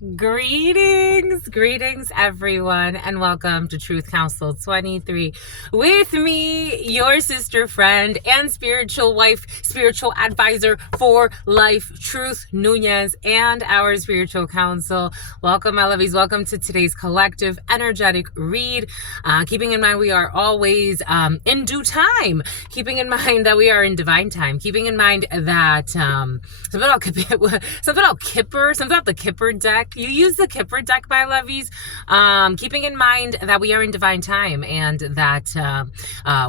Greetings, everyone, and welcome to Truth Council 23 with me, your sister, friend, and spiritual wife, spiritual advisor for life, Truth Nunez, and our spiritual council. Welcome, my lovies. Welcome to today's collective energetic read. Keeping in mind we are always in due time. Keeping in mind that we are in divine time. Keeping in mind that something about Kipper, something about the Kipper deck. You use the Kipper deck, my lovies. Keeping in mind that we are in divine time and that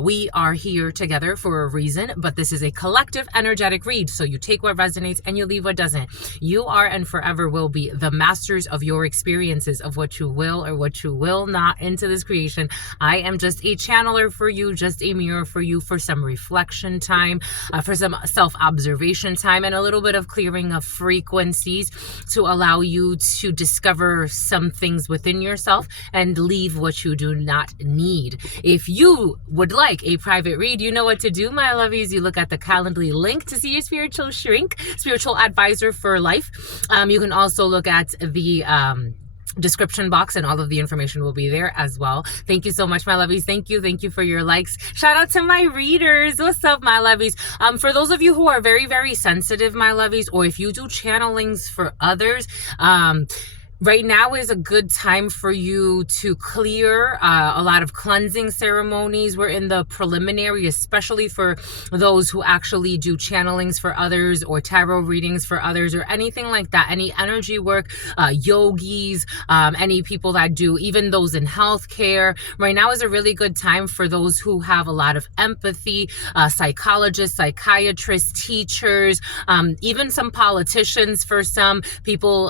we are here together for a reason, but this is a collective energetic read. So you take what resonates and you leave what doesn't. You are and forever will be the masters of your experiences, of what you will or what you will not into this creation. I am just a channeler for you, just a mirror for you, for some reflection time, for some self-observation time, and a little bit of clearing of frequencies to allow you to discover some things within yourself and leave what you do not need. If you would like a private read, you know what to do, my lovies. You look at the Calendly link to see your spiritual shrink, spiritual advisor for life. You can also look at the description box, and all of the information will be there as well. Thank you so much, my lovies. Thank you for your likes. Shout out to my readers. What's up, my lovies? For those of you who are very, very sensitive, my lovies, or if you do channelings for others, right now is a good time for you to clear a lot of cleansing ceremonies. We're in the preliminary, especially for those who actually do channelings for others or tarot readings for others or anything like that. Any energy work, yogis, any people that do, even those in healthcare. Right now is a really good time for those who have a lot of empathy, psychologists, psychiatrists, teachers, even some politicians for some people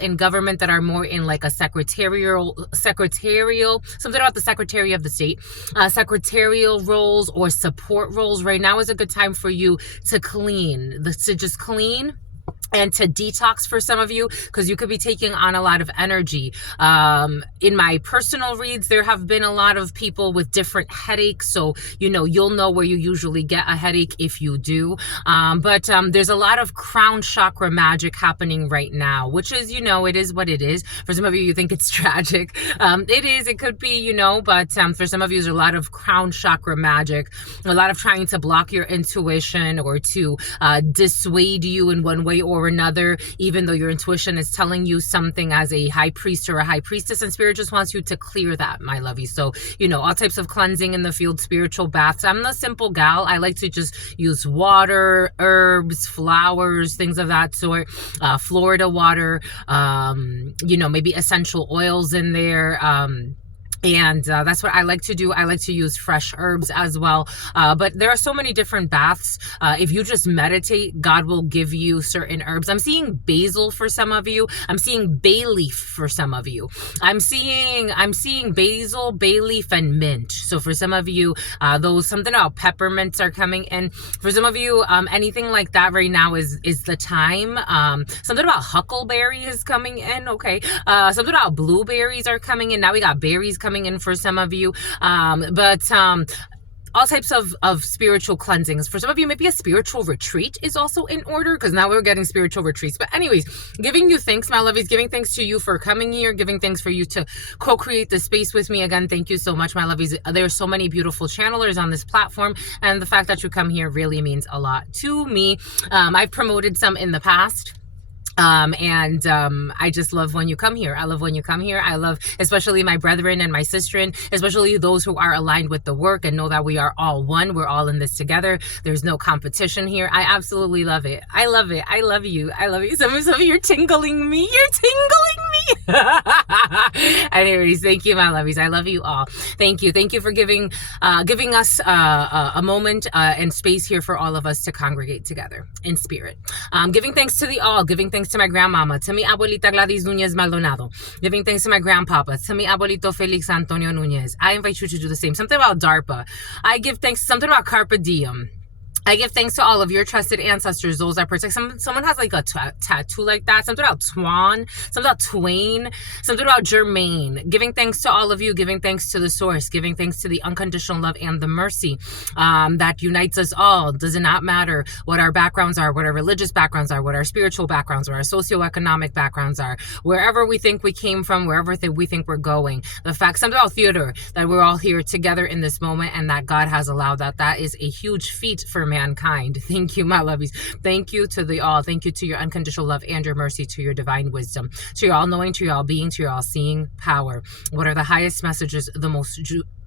in government that are more in like a secretarial, something about the Secretary of the State, secretarial roles or support roles. Right now is a good time for you to just clean and to detox for some of you, because you could be taking on a lot of energy. In my personal reads, there have been a lot of people with different headaches, so you'll know where you usually get a headache if you do. But there's a lot of crown chakra magic happening right now, which is, it is what it is. For some of you, you think it's tragic. It is, it could be, but for some of you, there's a lot of crown chakra magic, a lot of trying to block your intuition or to dissuade you in one way or another, even though your intuition is telling you something as a high priest or a high priestess, and spirit just wants you to clear that, my lovey. So, all types of cleansing in the field, spiritual baths. I'm the simple gal. I like to just use water, herbs, flowers, things of that sort, Florida water, maybe essential oils in there, and that's what I like to do. I like to use fresh herbs as well. But there are so many different baths. If you just meditate, God will give you certain herbs. I'm seeing basil for some of you. I'm seeing bay leaf for some of you. I'm seeing basil, bay leaf, and mint. So for some of you, something about peppermints are coming in. For some of you, anything like that right now is the time. Something about huckleberry is coming in. Okay. Something about blueberries are coming in. Now we got berries coming in for some of you, but all types of spiritual cleansings. For some of you, maybe a spiritual retreat is also in order, because now we're getting spiritual retreats. But anyways, giving you thanks, my lovies, giving thanks to you for coming here, giving thanks for you to co-create the space with me. Again, thank you so much, my lovies. There's so many beautiful channelers on this platform, and the fact that you come here really means a lot to me. I've promoted some in the past. I just love when you come here. I love when you come here. I love especially my brethren and my sisterin, especially those who are aligned with the work and know that we are all one. We're all in this together. There's no competition here. I absolutely love it. I love it. I love you. I love you. Some of you are tingling me. You're tingling me. Anyways, thank you, my lovies. I love you all. Thank you. Thank you for giving us a moment and space here for all of us to congregate together in spirit. Giving thanks to the all. Giving thanks to my grandmama, to mi abuelita Gladys Nunez Maldonado. Giving thanks to my grandpapa, to mi abuelito Felix Antonio Nunez. I invite you to do the same. Something about DARPA. I give thanks, something about Carpe Diem. I give thanks to all of your trusted ancestors, those that protect. Someone has like a tattoo like that. Something about Twan, something about Twain, something about Germain. Giving thanks to all of you, giving thanks to the source, giving thanks to the unconditional love and the mercy that unites us all. Does it not matter what our backgrounds are, what our religious backgrounds are, what our spiritual backgrounds are, our socioeconomic backgrounds are, wherever we think we came from, wherever we think we're going. The fact, something about theater, that we're all here together in this moment and that God has allowed that. That is a huge feat for mankind. Thank you, my lovies. Thank you to the all. Thank you to your unconditional love and your mercy, to your divine wisdom, to your all-knowing, to your all-being, to your all-seeing power. What are the highest messages, the most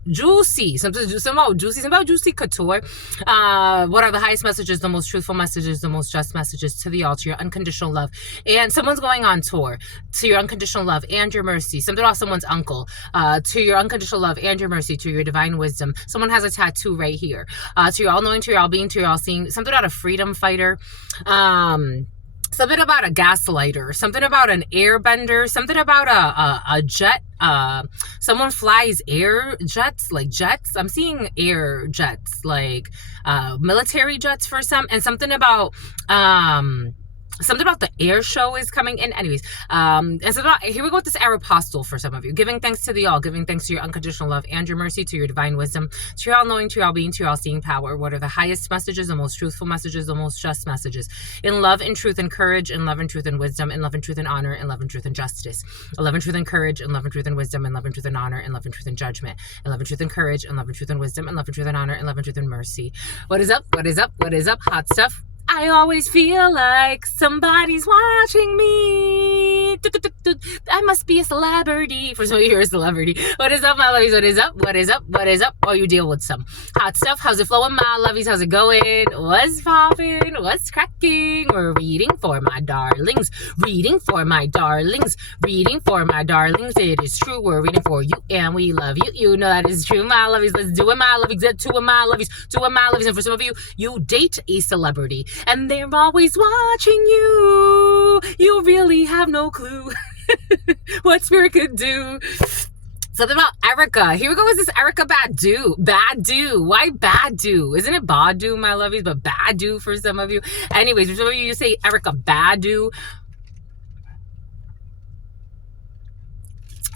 juicy, something about juicy couture. What are the highest messages, the most truthful messages, the most just messages, to the all, to your unconditional love. And someone's going on tour, to your unconditional love and your mercy. Something about someone's uncle, to your unconditional love and your mercy, to your divine wisdom. Someone has a tattoo right here, to your all-knowing, to your all-being, to your all-seeing. Something about a freedom fighter. Something about a gaslighter, something about an airbender, something about a jet. Someone flies air jets, like jets. I'm seeing air jets, like military jets for some, and something about the air show is coming in. Anyways, and so here we go with this Aeropostale for some of you. Giving thanks to the all, giving thanks to your unconditional love and your mercy, to your divine wisdom, to your all-knowing, to your all-being, to your all-seeing power. What are the highest messages, the most truthful messages, the most just messages? In love and truth and courage, in love and truth and wisdom, in love and truth and honor, in love and truth and justice. In love and truth and courage, in love and truth and wisdom, in love and truth and honor, in love and truth and judgment. In love and truth and courage, in love and truth and wisdom, in love and truth and honor, in love and truth and mercy. What is up? What is up? What is up? Hot stuff. I always feel like somebody's watching me. I must be a celebrity. For some of you, you're a celebrity. What is up, my lovies? What is up? What is up? What is up? Oh, you deal with some hot stuff. How's it flowing, my lovies? How's it going? What's popping? What's cracking? We're reading for my darlings. Reading for my darlings. Reading for my darlings. It is true. We're reading for you, and we love you. You know that is true, my lovies. Let's do it, my lovies. Get to it, my lovies. To it, my lovies. And for some of you, you date a celebrity, and they're always watching you. You really have no clue what spirit could do. Something about Erica. Here we go. Is this Erica Badu? Badu. Why Badu? Isn't it Badu, my lovies? But Badu for some of you. Anyways, for some of you, you say Erica Badu.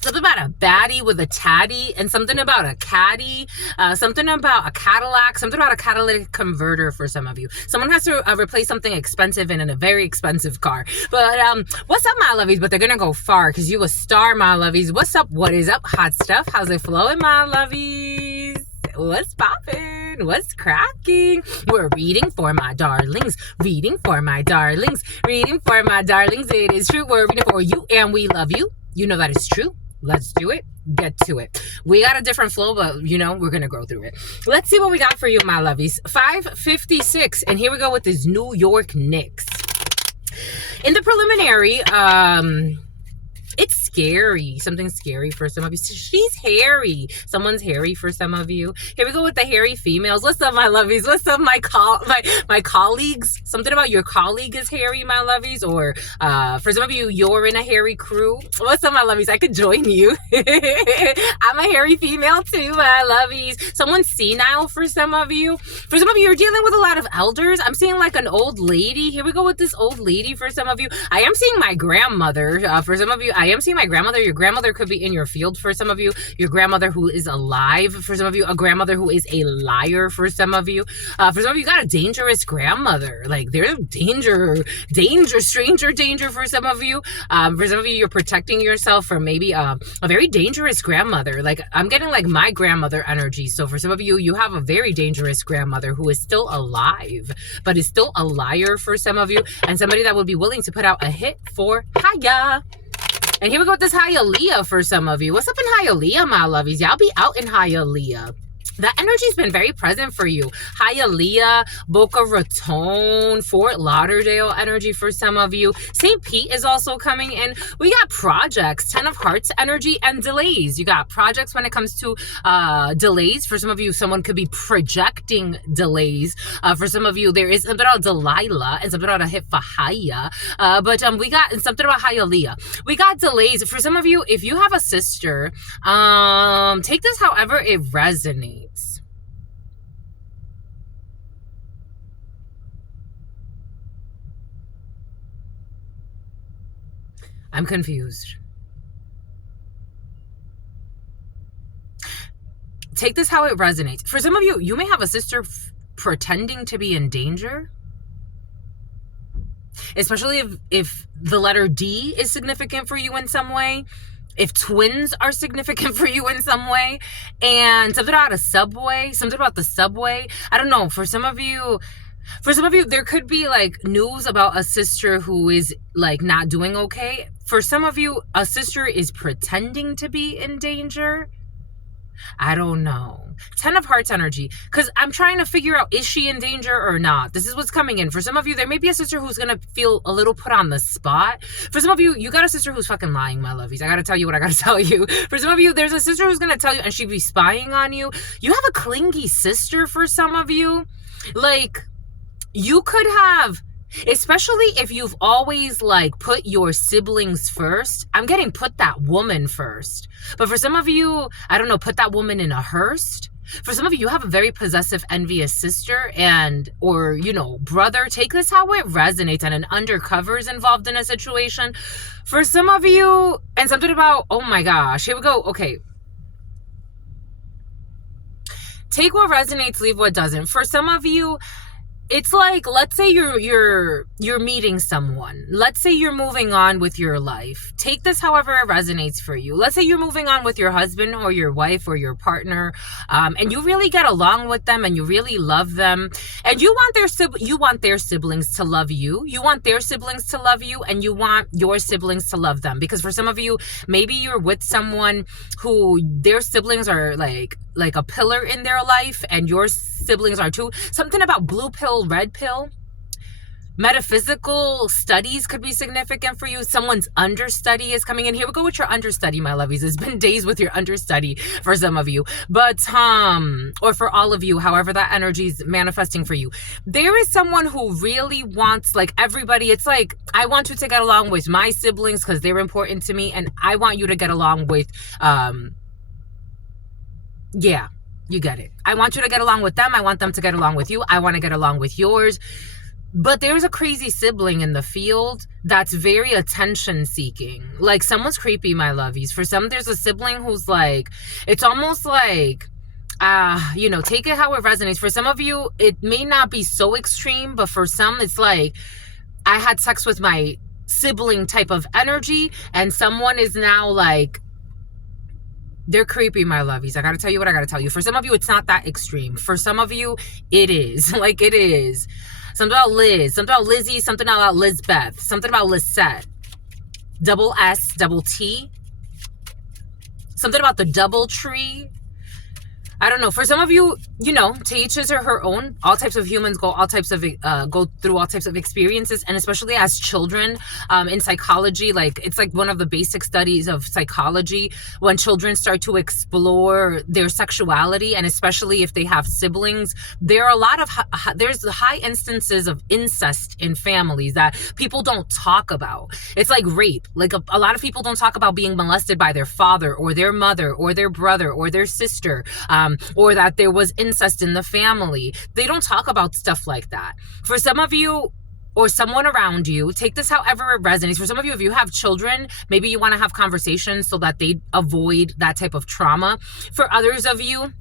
Something about a baddie with a tatty, and something about a caddy, something about a Cadillac, something about a catalytic converter for some of you. Someone has to replace something expensive in a very expensive car. But what's up, my lovies? But they're gonna go far because you a star, my lovies. What's up? What is up? Hot stuff. How's it flowing, my lovies? What's poppin'? What's cracking? We're reading for my darlings. Reading for my darlings. Reading for my darlings. It is true. We're reading for you, and we love you. You know that is true. Let's do it. Get to it. We got a different flow, but you know, we're going to go through it. Let's see what we got for you, my lovies. 5:56. And here we go with this New York Knicks. In the preliminary, it's scary. Something scary for some of you. She's hairy. Someone's hairy for some of you. Here we go with the hairy females. What's up, my lovies? What's up, my colleagues? Something about your colleague is hairy, my lovies. Or for some of you, you're in a hairy crew. What's up, my lovies? I could join you. I'm a hairy female too, my lovies. Someone's senile for some of you. For some of you, you're dealing with a lot of elders. I'm seeing like an old lady. Here we go with this old lady for some of you. I am seeing my grandmother. For some of you, I am seeing my grandmother. Your grandmother could be in your field for some of you. Your grandmother who is alive for some of you. A grandmother who is a liar for some of you. For some of you, got a dangerous grandmother. Like there's danger for some of you. For some of you, you're protecting yourself from maybe a very dangerous grandmother. Like I'm getting like my grandmother energy. So for some of you, you have a very dangerous grandmother who is still alive, but is still a liar for some of you. And somebody that would be willing to put out a hit for Haya. And here we go with this Hialeah for some of you. What's up in Hialeah, my lovies? Y'all be out in Hialeah. That energy's been very present for you. Hialeah, Boca Raton, Fort Lauderdale energy for some of you. St. Pete is also coming in. We got projects, 10 of Hearts energy, and delays. You got projects when it comes to delays. For some of you, someone could be projecting delays. For some of you, there is something about Delilah and something about a hit for Haya. But we got something about Hialeah. We got delays. For some of you, if you have a sister, take this however it resonates. I'm confused. Take this how it resonates. For some of you, you may have a sister pretending to be in danger. Especially if the letter D is significant for you in some way. If twins are significant for you in some way. And something about a subway. Something about the subway. I don't know. For some of you, there could be like news about a sister who is like not doing okay. For some of you, a sister is pretending to be in danger. I don't know. 10 of Hearts energy. Because I'm trying to figure out, is she in danger or not? This is what's coming in. For some of you, there may be a sister who's going to feel a little put on the spot. For some of you, you got a sister who's fucking lying, my lovies. I got to tell you what I got to tell you. For some of you, there's a sister who's going to tell you and she be spying on you. You have a clingy sister for some of you. Like, you could have... Especially if you've always like put your siblings first. I'm getting put that woman first. But for some of you, I don't know, put that woman in a hearse. For some of you, you have a very possessive, envious sister or, you know, brother. Take this how it resonates, and an undercover is involved in a situation. For some of you, and something about, oh my gosh, here we go. Okay. Take what resonates, leave what doesn't. For some of you, it's like, let's say you're meeting someone. Let's say you're moving on with your life. Take this however it resonates for you. Let's say you're moving on with your husband or your wife or your partner, and you really get along with them and you really love them, and you want their siblings to love you. You want their siblings to love you, and you want your siblings to love them. Because for some of you, maybe you're with someone who their siblings are like a pillar in their life, and your siblings are too. Something about blue pill, red pill. Metaphysical studies could be significant for you. Someone's understudy is coming in. Here we go with your understudy, my lovies. It's been days with your understudy for some of you. But, or for all of you, however that energy is manifesting for you. There is someone who really wants, like, everybody. It's like, I want you to get along with my siblings because they're important to me. And I want you to get along with, yeah, you get it. I want you to get along with them. I want them to get along with you. I want to get along with yours. But there's a crazy sibling in the field that's very attention seeking. Like, someone's creepy, my lovies. For some, there's a sibling who's like, it's almost like, you know, take it how it resonates. For some of you, it may not be so extreme, but for some, it's like, I had sex with my sibling type of energy, and someone is now like, they're creepy, my lovies. I gotta tell you what I gotta tell you. For some of you, it's not that extreme. For some of you, it is. Like, it is. Something about Liz. Something about Lizzie. Something about Lizbeth. Something about Lisette. Double S, double T. Something about the double tree. I don't know. For some of you, you know, to each his or her own. All types of humans go through all types of experiences, and especially as children, in psychology, like, it's like one of the basic studies of psychology when children start to explore their sexuality, and especially if they have siblings. There are a lot of there's high instances of incest in families that people don't talk about. It's like rape. Like, a lot of people don't talk about being molested by their father or their mother or their brother or their sister. Or that there was incest in the family. They don't talk about stuff like that. For some of you, or someone around you, take this however it resonates. For some of you, if you have children, maybe you want to have conversations so that they avoid that type of trauma. For others of you,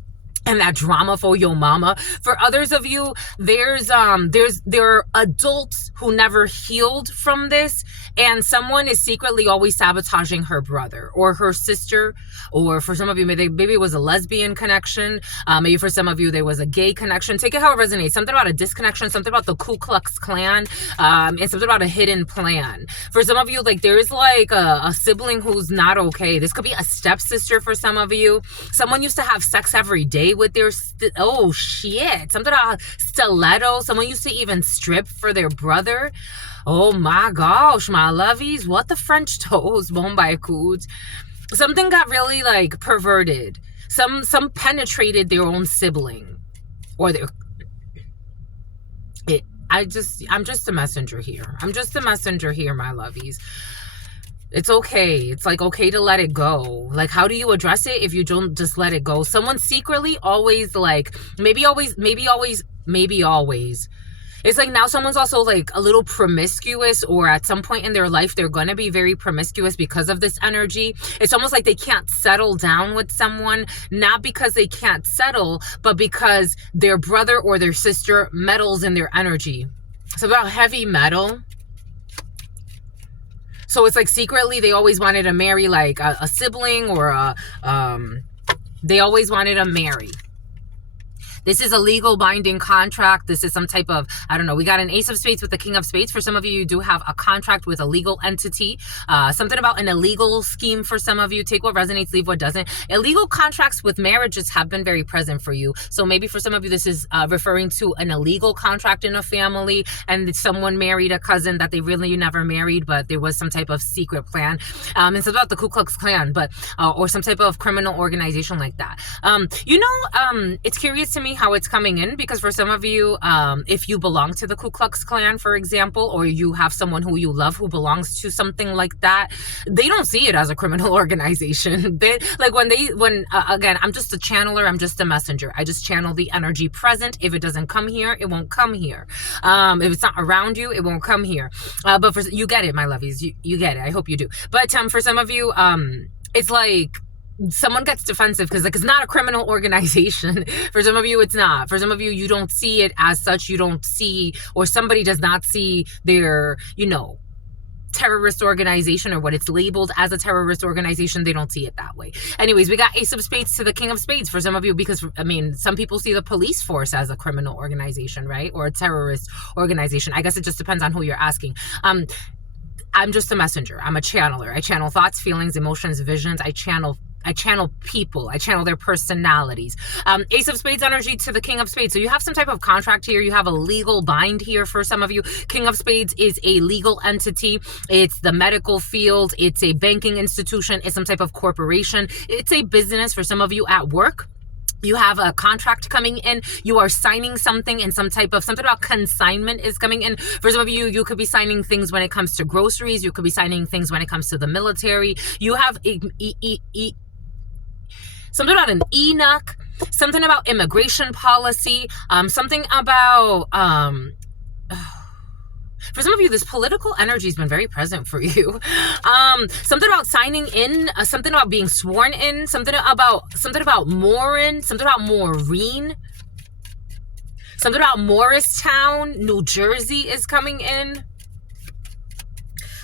and that drama for your mama. For others of you, there are adults who never healed from this, and someone is secretly always sabotaging her brother or her sister. Or for some of you, maybe it was a lesbian connection. Maybe for some of you, there was a gay connection. Take it how it resonates. Something about a disconnection, something about the Ku Klux Klan, and something about a hidden plan. For some of you, like, there's like a sibling who's not okay. This could be a stepsister for some of you. Someone used to have sex every day with their oh shit, something about stiletto. Someone used to even strip for their brother. Oh my gosh, my lovies, what the French toes, bon by coups. Something got really like perverted. Some penetrated their own sibling, or I'm just a messenger here. I'm just a messenger here, my lovies. It's okay. It's like, okay to let it go. Like, how do you address it if you don't just let it go? Someone secretly always, like, maybe always It's like now someone's also like a little promiscuous, or at some point in their life, they're going to be very promiscuous because of this energy. It's almost like they can't settle down with someone, not because they can't settle, but because their brother or their sister meddles in their energy. It's about heavy metal. So it's like secretly they always wanted to marry like a sibling, or they always wanted to marry. This is a legal binding contract. This is some type of, I don't know, we got an Ace of Spades with the King of Spades. For some of you, you do have a contract with a legal entity. Something about an illegal scheme for some of you. Take what resonates, leave what doesn't. Illegal contracts with marriages have been very present for you. So maybe for some of you, this is referring to an illegal contract in a family, and someone married a cousin that they really never married, but there was some type of secret plan. It's about the Ku Klux Klan, but or some type of criminal organization like that. It's curious to me how it's coming in, because for some of you, if you belong to the Ku Klux Klan, for example, or you have someone who you love who belongs to something like that, they don't see it as a criminal organization. They like again, I'm just a channeler, I'm just a messenger. I just channel the energy present. If it doesn't come here, it won't come here. If it's not around you, it won't come here. But you get it, my lovies. You get it. I hope you do. But for some of you, it's like someone gets defensive because like it's not a criminal organization. For some of you, it's not. For some of you, you don't see it as such. You don't see, or somebody does not see their, terrorist organization, or what it's labeled as a terrorist organization. They don't see it that way. Anyways, we got Ace of Spades to the King of Spades for some of you, because some people see the police force as a criminal organization, right? Or a terrorist organization. I guess it just depends on who you're asking. I'm just a messenger. I'm a channeler. I channel thoughts, feelings, emotions, visions. I channel people. I channel their personalities. Ace of Spades energy to the King of Spades. So you have some type of contract here. You have a legal bind here for some of you. King of Spades is a legal entity. It's the medical field. It's a banking institution. It's some type of corporation. It's a business for some of you at work. You have a contract coming in. You are signing something, and something about consignment is coming in. For some of you, you could be signing things when it comes to groceries. You could be signing things when it comes to the military. You have something about an Enoch, something about immigration policy, something about, for some of you, this political energy has been very present for you. Something about signing in, something about being sworn in, something about Maureen, something about Maureen, something about Morristown, New Jersey is coming in.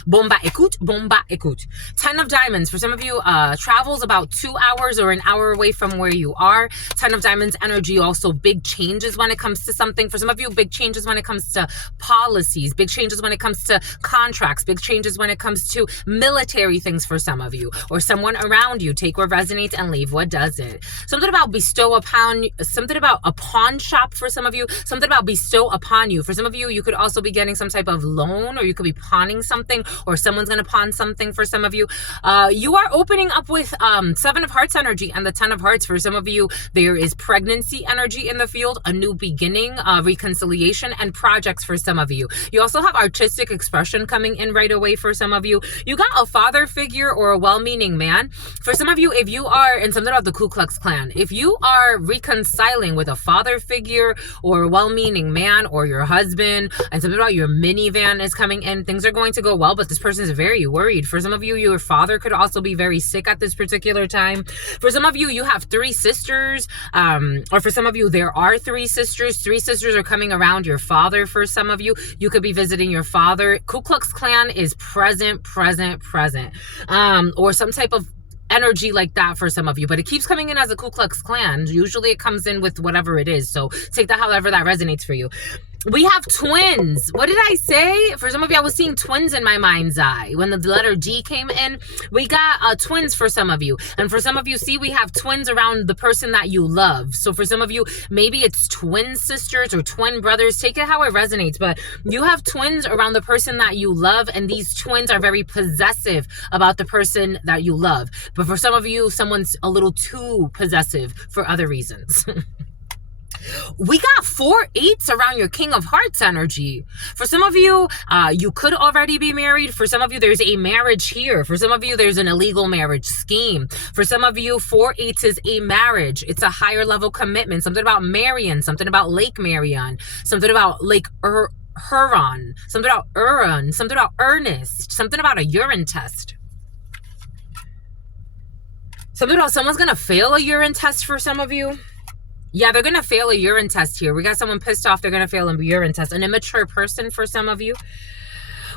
Bomba écoute. 10 of Diamonds. For some of you, travels about 2 hours or an hour away from where you are. 10 of Diamonds energy, also big changes when it comes to something. For some of you, big changes when it comes to policies, big changes when it comes to contracts, big changes when it comes to military things for some of you, or someone around you. Take what resonates and leave what doesn't. Something about bestow upon, something about a pawn shop for some of you, something about bestow upon you. For some of you, you could also be getting some type of loan, or you could be pawning something, or someone's going to pawn something for some of you. You are opening up with 7 of Hearts energy and the 10 of Hearts. For some of you, there is pregnancy energy in the field, a new beginning, reconciliation, and projects for some of you. You also have artistic expression coming in right away for some of you. You got a father figure or a well-meaning man. For some of you, if you are, and something about the Ku Klux Klan, if you are reconciling with a father figure or a well-meaning man or your husband, and something about your minivan is coming in, things are going to go well, but this person is very worried. For some of you, your father could also be very sick at this particular time. For some of you, you have 3 sisters, or for some of you, there are 3 sisters. 3 sisters are coming around your father. For some of you, you could be visiting your father. Ku Klux Klan is present, or some type of energy like that for some of you, but it keeps coming in as a Ku Klux Klan. Usually it comes in with whatever it is, so take that however that resonates for you. We have twins. What did I say? For some of you, I was seeing twins in my mind's eye. When the letter D came in, we got twins for some of you. And for some of you, see, we have twins around the person that you love. So for some of you, maybe it's twin sisters or twin brothers. Take it how it resonates. But you have twins around the person that you love, and these twins are very possessive about the person that you love. But for some of you, someone's a little too possessive for other reasons. We got 4 8s around your King of Hearts energy. For some of you, you could already be married. For some of you, there's a marriage here. For some of you, there's an illegal marriage scheme. For some of you, 4 8s is a marriage. It's a higher level commitment. Something about Marion, something about Lake Marion, something about Lake Huron, something about Uran, something about Ernest, something about a urine test. Something about someone's going to fail a urine test for some of you. Yeah, they're going to fail a urine test here. We got someone pissed off. They're going to fail a urine test. An immature person for some of you.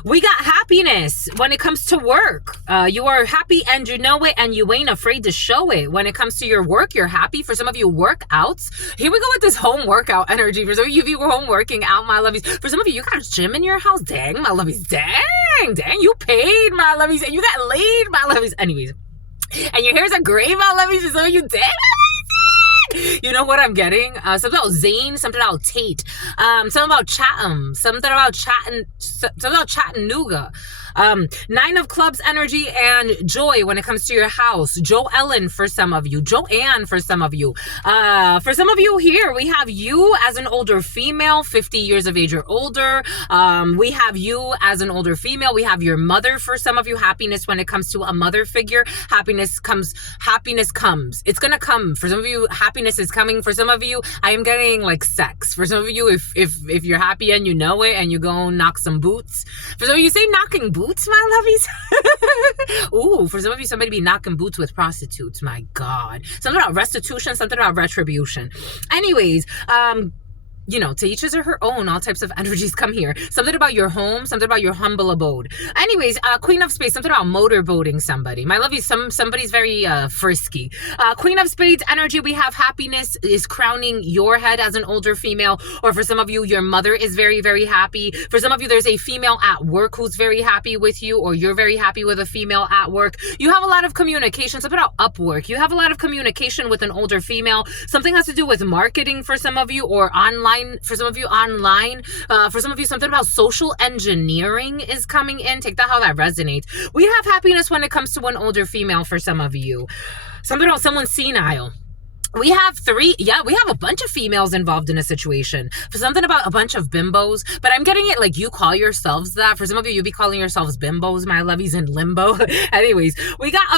We got happiness when it comes to work. You are happy and you know it and you ain't afraid to show it. When it comes to your work, you're happy. For some of you, workouts. Here we go with this home workout energy. For some of you, if you were home working out, my lovies. For some of you, you got a gym in your house. Dang, my lovies. Dang, you paid, my lovies. And you got laid, my lovies. Anyways. And your hair's a gray, my lovies. For some of you, dang. You know what I'm getting? Something about Zane, something about Tate, something about Chatham, something about Chattanooga. 9 of Clubs energy and joy when it comes to your house. Joe Ellen for some of you. Joanne for some of you. For some of you here, we have you as an older female, 50 years of age or older. We have you as an older female. We have your mother for some of you. Happiness when it comes to a mother figure. Happiness comes. It's gonna come. For some of you, happiness is coming. For some of you, I am getting like sex. For some of you, if you're happy and you know it and you go knock some boots. For some of you, say knocking boots, my lovies. Ooh, for some of you, somebody be knocking boots with prostitutes. My God. Something about restitution, something about retribution. Anyways, you know, to each his or her own, all types of energies come here. Something about your home, something about your humble abode. Anyways, Queen of Spades, something about motorboating somebody. My lovey, somebody's very frisky. Queen of Spades energy, we have happiness is crowning your head as an older female, or for some of you, your mother is very, very happy. For some of you, there's a female at work who's very happy with you, or you're very happy with a female at work. You have a lot of communication, something about Upwork. You have a lot of communication with an older female. Something has to do with marketing for some of you, or online. For some of you, online. For some of you, something about social engineering is coming in. Take that how that resonates. We have happiness when it comes to an older female for some of you. Something about someone senile. We have a bunch of females involved in a situation. For something about a bunch of bimbos, but I'm getting it like you call yourselves that. For some of you, you'll be calling yourselves bimbos, my lovies, in limbo. Anyways, we got,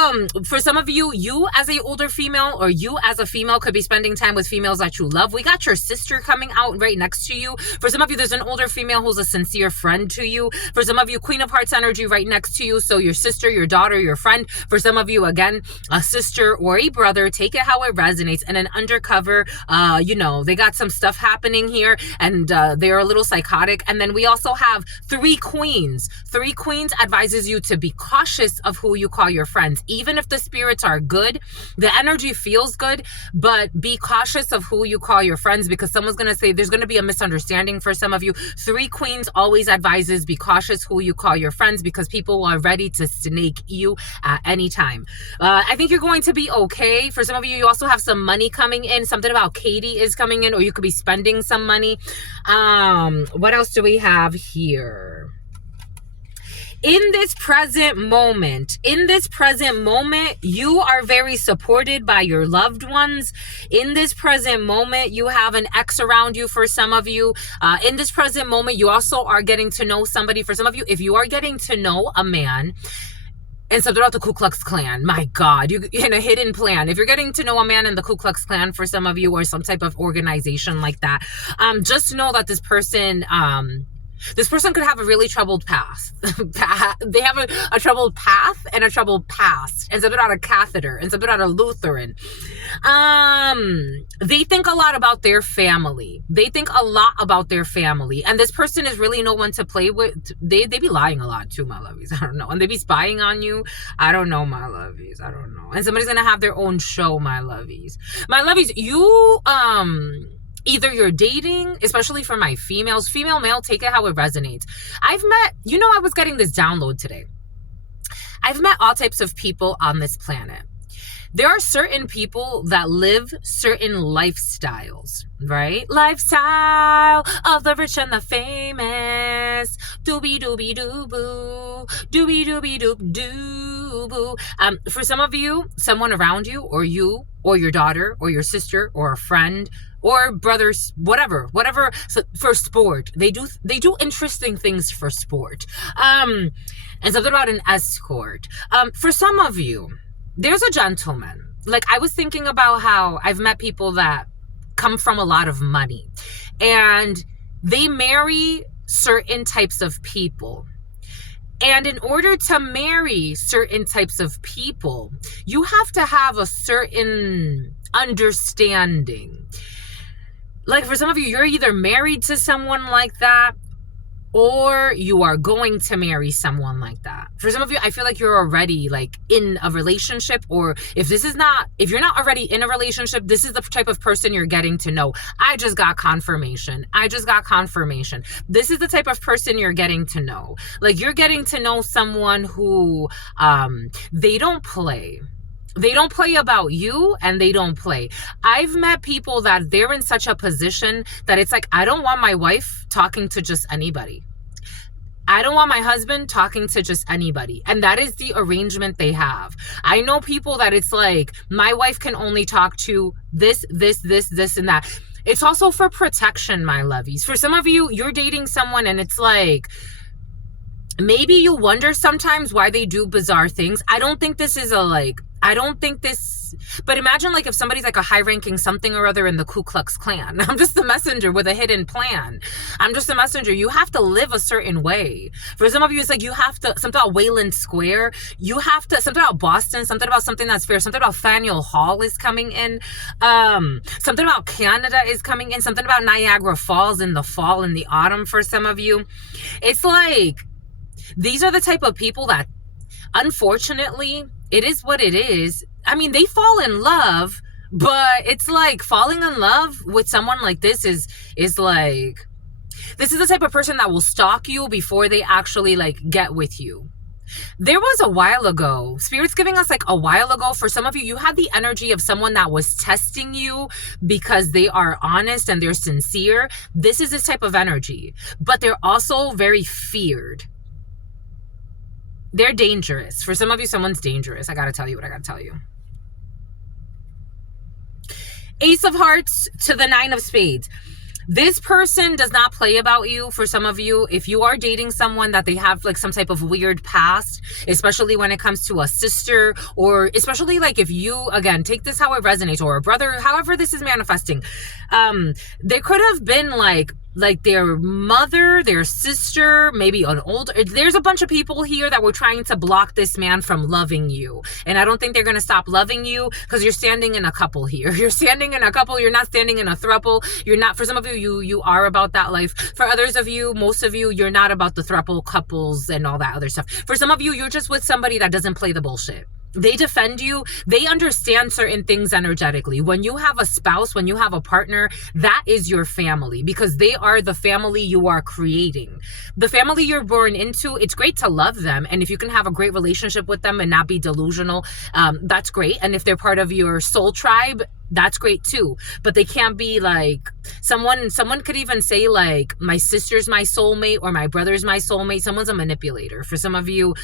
for some of you, you as a older female or you as a female could be spending time with females that you love. We got your sister coming out right next to you. For some of you, there's an older female who's a sincere friend to you. For some of you, Queen of Hearts energy right next to you. So your sister, your daughter, your friend. For some of you, again, a sister or a brother. Take it how it resonates. And an undercover, you know, they got some stuff happening here and they're a little psychotic. And then we also have 3 queens. 3 queens advises you to be cautious of who you call your friends. Even if the spirits are good, the energy feels good, but be cautious of who you call your friends because someone's going to say there's going to be a misunderstanding for some of you. 3 queens always advises be cautious who you call your friends because people are ready to snake you at any time. I think you're going to be okay. For some of you, you also have some money coming in. Something about Katie is coming in, or you could be spending some money. What else do we have here? In this present moment, you are very supported by your loved ones. In this present moment, you have an ex around you for some of you. In this present moment, you also are getting to know somebody. For some of you, if you are getting to know a man, and something about the Ku Klux Klan. My God, you in a hidden plan. If you're getting to know a man in the Ku Klux Klan for some of you or some type of organization like that, just know that this person could have a really troubled past. They have a troubled path and a troubled past, and something about a catheter, and something about a Lutheran. They think a lot about their family. And this person is really no one to play with. They be lying a lot too, my lovies. I don't know. And they be spying on you. I don't know, my lovies. I don't know. And somebody's gonna have their own show, my lovies. My lovies, you either you're dating, especially for my females, female, male, take it how it resonates. I've met, I was getting this download today. I've met all types of people on this planet. There are certain people that live certain lifestyles, right? Lifestyle of the rich and the famous. Doobie doobie doo boo. Doobie doobie doop doo. you, boo. For some of you, someone around you, or you, or your daughter, or your sister, or a friend, or brothers, whatever. So for sport, they do interesting things for sport. And something about an escort. For some of you, there's a gentleman. Like, I was thinking about how I've met people that come from a lot of money, and they marry certain types of people. And in order to marry certain types of people, you have to have a certain understanding. Like, for some of you, you're either married to someone like that, or you are going to marry someone like that. For some of you, I feel like you're already like in a relationship, or if you're not already in a relationship, this is the type of person you're getting to know. I just got confirmation. This is the type of person you're getting to know. Like, you're getting to know someone who, they don't play. They don't play about you, and they don't play. I've met people that they're in such a position that it's like, I don't want my wife talking to just anybody. I don't want my husband talking to just anybody. And that is the arrangement they have. I know people that it's like, my wife can only talk to this, and that. It's also for protection, my lovies. For some of you, you're dating someone and it's like, maybe you wonder sometimes why they do bizarre things. But imagine like if somebody's like a high-ranking something or other in the Ku Klux Klan. I'm just the messenger with a hidden plan. I'm just a messenger. You have to live a certain way. For some of you, it's like you have to, something about Wayland Square. You have to, something about Boston, something about something that's fair, something about Faneuil Hall is coming in. Something about Canada is coming in. Something about Niagara Falls in the fall and the autumn for some of you. It's like, these are the type of people that, unfortunately, it is what it is. I mean, they fall in love, but it's like falling in love with someone like this is like, this is the type of person that will stalk you before they actually like get with you. There was a while ago, Spirit's giving us like a while ago, for some of you, you had the energy of someone that was testing you because they are honest and they're sincere. This is this type of energy, but they're also very feared. They're dangerous. For some of you, someone's dangerous. I gotta tell you what I gotta tell you. Ace of Hearts to the Nine of Spades. This person does not play about you. For some of you, if you are dating someone that they have like some type of weird past, especially when it comes to a sister, or especially like if you, again, take this how it resonates, or a brother, however this is manifesting, there could have been like their mother, their sister, maybe an older, there's a bunch of people here that were trying to block this man from loving you. And I don't think they're going to stop loving you, because you're standing in a couple here. You're standing in a couple. You're not standing in a throuple. You're not, for some of you, you are about that life. For others of you, most of you, you're not about the throuple couples and all that other stuff. For some of you, you're just with somebody that doesn't play the bullshit. They defend you. They understand certain things energetically. When you have a spouse, when you have a partner, that is your family, because they are the family you are creating. The family you're born into, it's great to love them. And if you can have a great relationship with them and not be delusional, that's great. And if they're part of your soul tribe, that's great too. But they can't be like, someone could even say like, my sister's my soulmate or my brother's my soulmate. Someone's a manipulator. For some of you,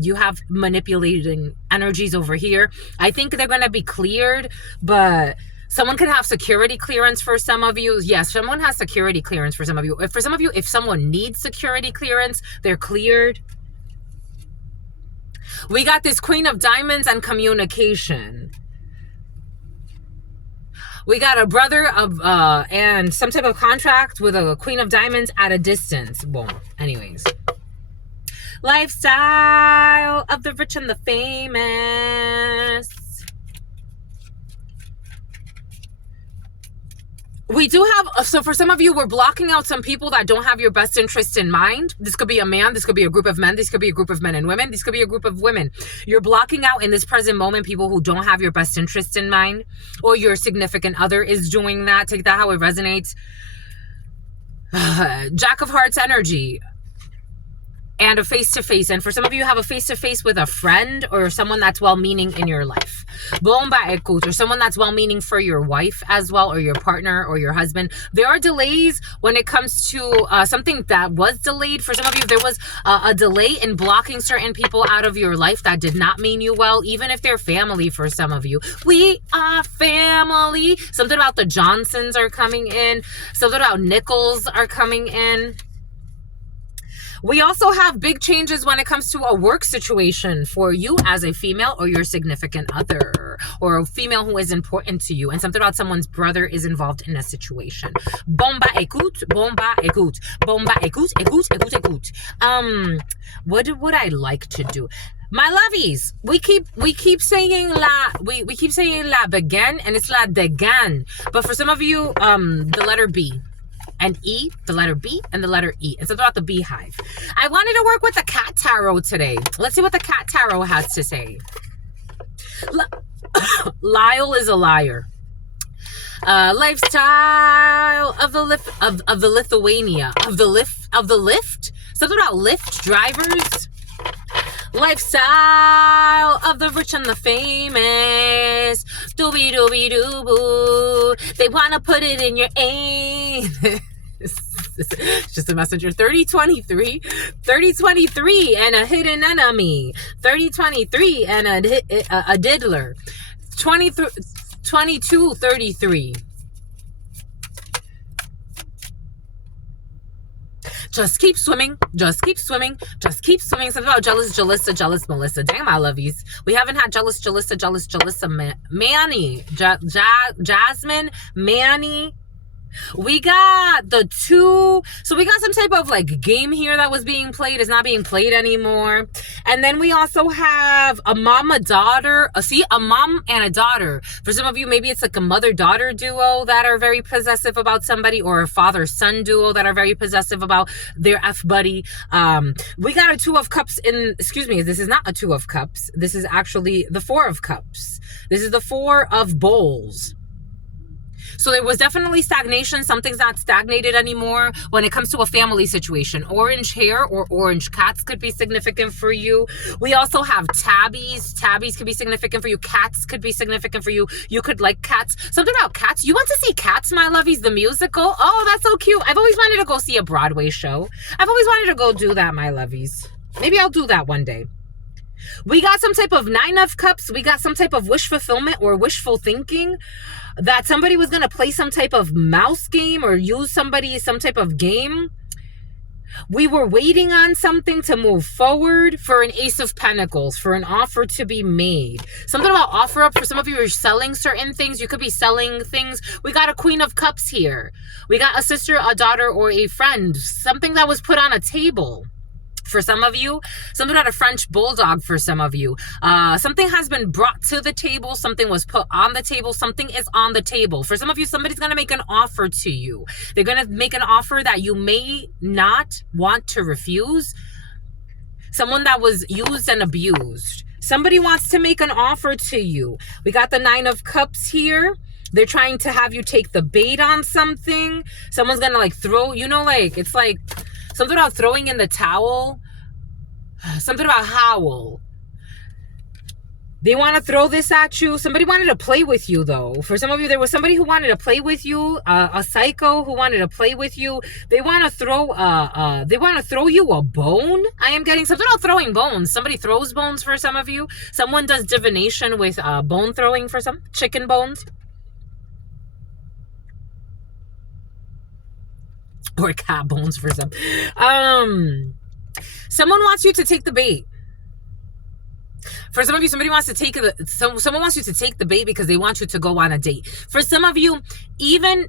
you have manipulating energies over here. I think they're going to be cleared, but someone could have security clearance for some of you. Yes, someone has security clearance for some of you. For some of you, if someone needs security clearance, they're cleared. We got this Queen of Diamonds and communication. We got a brother of and some type of contract with a Queen of Diamonds at a distance. Well, anyways. Lifestyle of the rich and the famous. We do have, so for some of you, we're blocking out some people that don't have your best interest in mind. This could be a man. This could be a group of men. This could be a group of men and women. This could be a group of women. You're blocking out in this present moment people who don't have your best interest in mind, or your significant other is doing that. Take that how it resonates. Jack of Hearts energy. and a face-to-face. And for some of you, have a face-to-face with a friend or someone that's well-meaning in your life. Bomba ekut, or someone that's well-meaning for your wife as well, or your partner or your husband. There are delays when it comes to something that was delayed. For some of you, there was a delay in blocking certain people out of your life that did not mean you well, even if they're family for some of you. We are family. Something about the Johnsons are coming in. Something about Nichols are coming in. We also have big changes when it comes to a work situation for you as a female or your significant other, or a female who is important to you, and something about someone's brother is involved in a situation. Bomba écoute, bomba écoute, bomba écoute, écoute, écoute, écoute. What would I like to do? My lovies, we keep saying we keep saying la begin, and it's la degan. But for some of you, the letter B and E, the letter B and the letter E. It's about the beehive. I wanted to work with the cat tarot today. Let's see what the cat tarot has to say. Lyle is a liar. Lifestyle of the Lithuania of the lift. Something about Lyft drivers. Lifestyle of the rich and the famous. Doobie doobie doo boo. They wanna put it in your aim. It's just a messenger. 3023 and a hidden enemy. 3023 and a diddler. 2233. Just keep swimming. Just keep swimming. Just keep swimming. Something about jealous Jalissa, jealous Melissa. Damn, I love these. We haven't had jealous Jalissa, Manny. Jasmine, Manny. We got the two. So we got some type of like game here that was being played. It's not being played anymore. And then we also have a mom, a daughter. A mom and a daughter. For some of you, maybe it's like a mother-daughter duo that are very possessive about somebody, or a father-son duo that are very possessive about their F-buddy. We got a two of cups in, excuse me, this is not a two of cups. This is actually the four of cups. This is the four of bowls. So there was definitely stagnation. Something's not stagnated anymore when it comes to a family situation. Orange hair or orange cats could be significant for you. We also have tabbies. Tabbies could be significant for you. Cats could be significant for you. You could like cats. Something about cats. You want to see Cats, my lovies, the musical? Oh, that's so cute. I've always wanted to go see a Broadway show. I've always wanted to go do that, my lovies. Maybe I'll do that one day. We got some type of 9 of cups. We got some type of wish fulfillment or wishful thinking that somebody was going to play some type of mouse game or use some type of game. We were waiting on something to move forward for an Ace of Pentacles, for an offer to be made. Something about offer up. For some of you, you're selling certain things. You could be selling things. We got a Queen of Cups here. We got a sister, a daughter, or a friend. Something that was put on a table. For some of you, something about a French bulldog for some of you. Something has been brought to the table. Something was put on the table. Something is on the table. For some of you, somebody's going to make an offer to you. They're going to make an offer that you may not want to refuse. Someone that was used and abused. Somebody wants to make an offer to you. We got the 9 of Cups here. They're trying to have you take the bait on something. Someone's going to like throw, you know, like, it's like something about throwing in the towel. Something about howl. They want to throw this at you. Somebody wanted to play with you, though. For some of you, there was somebody who wanted to play with you. A psycho who wanted to play with you. They want to throw. They want to throw you a bone. I am getting something about throwing bones. Somebody throws bones for some of you. Someone does divination with bone throwing for some chicken bones. Or cat bones for some. Someone wants you to take the bait. For some of you, someone wants you to take the bait because they want you to go on a date. For some of you, even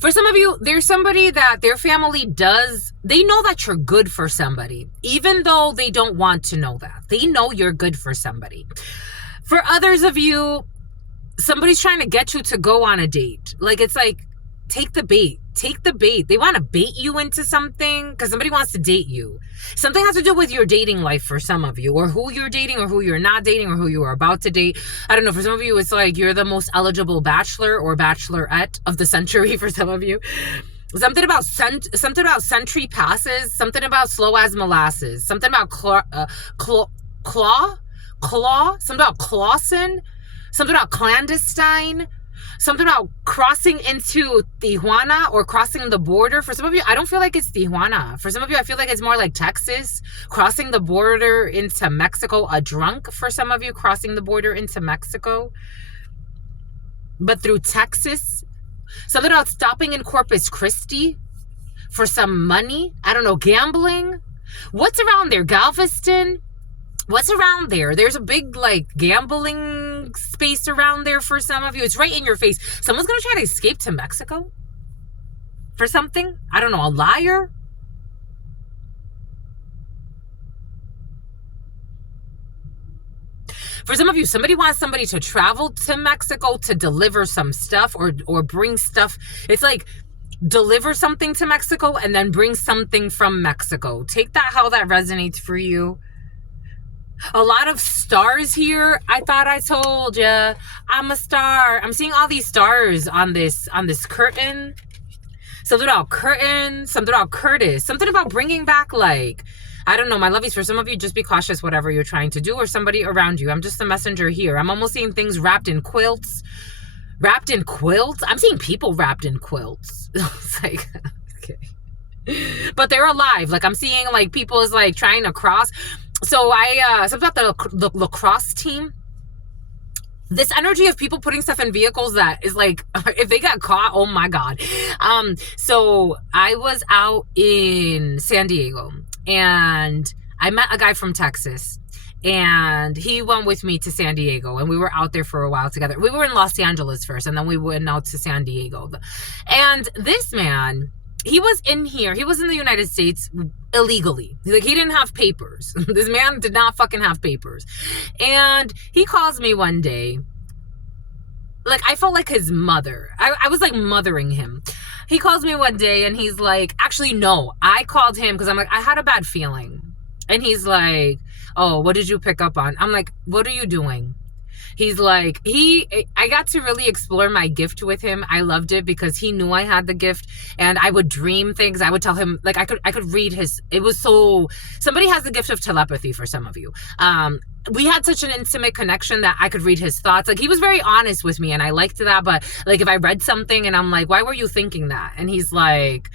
for some of you, there's somebody that their family does. They know that you're good for somebody, even though they don't want to know that. They know you're good for somebody. For others of you, somebody's trying to get you to go on a date. Like, it's like, take the bait. Take the bait. They want to bait you into something because somebody wants to date you. Something has to do with your dating life for some of you, or who you're dating, or who you're not dating, or who you are about to date. I don't know. For some of you, it's like you're the most eligible bachelor or bachelorette of the century for some of you. Something about sentry passes, something about slow as molasses, something about something about Clausen, something about clandestine, something about crossing into Tijuana or crossing the border. For some of you, I don't feel like it's Tijuana. For some of you, I feel like it's more like Texas, crossing the border into Mexico. A drunk for some of you, crossing the border into Mexico, but through Texas. Something about stopping in Corpus Christi for some money. I don't know, gambling. What's around there? Galveston? What's around there? There's a big, like, gambling space around there for some of you. It's right in your face. Someone's going to try to escape to Mexico for something. I don't know, a liar? For some of you, somebody wants somebody to travel to Mexico to deliver some stuff or bring stuff. It's like deliver something to Mexico and then bring something from Mexico. Take that how that resonates for you. A lot of stars here. I thought I told ya I'm a star. I'm seeing all these stars on this curtain. Something about curtain, something about Curtis, something about bringing back, like, I don't know, my lovies, for some of you, just be cautious whatever you're trying to do or somebody around you. I'm just a messenger here. I'm almost seeing things wrapped in quilts. Wrapped in quilts? I'm seeing people wrapped in quilts. It's like, okay. But they're alive. Like, I'm seeing, like, people is, like, trying to cross. So something about the lacrosse team. This energy of people putting stuff in vehicles that is like, if they got caught, oh my God. So I was out in San Diego and I met a guy from Texas and he went with me to San Diego and we were out there for a while together. We were in Los Angeles first and then we went out to San Diego. And this man, he was in here. He was in the United States illegally. Like, he didn't have papers. This man did not fucking have papers. And he calls me one day. Like, I felt like his mother. I was like mothering him. He calls me one day and he's like, actually, no. I called him because I'm like, I had a bad feeling. And he's like, oh, what did you pick up on? I'm like, what are you doing? He's like, I got to really explore my gift with him. I loved it because he knew I had the gift and I would dream things. I would tell him, like, I could read his, it was so, somebody has the gift of telepathy for some of you. We had such an intimate connection that I could read his thoughts. Like, he was very honest with me and I liked that. But like, if I read something and I'm like, why were you thinking that? And he's like,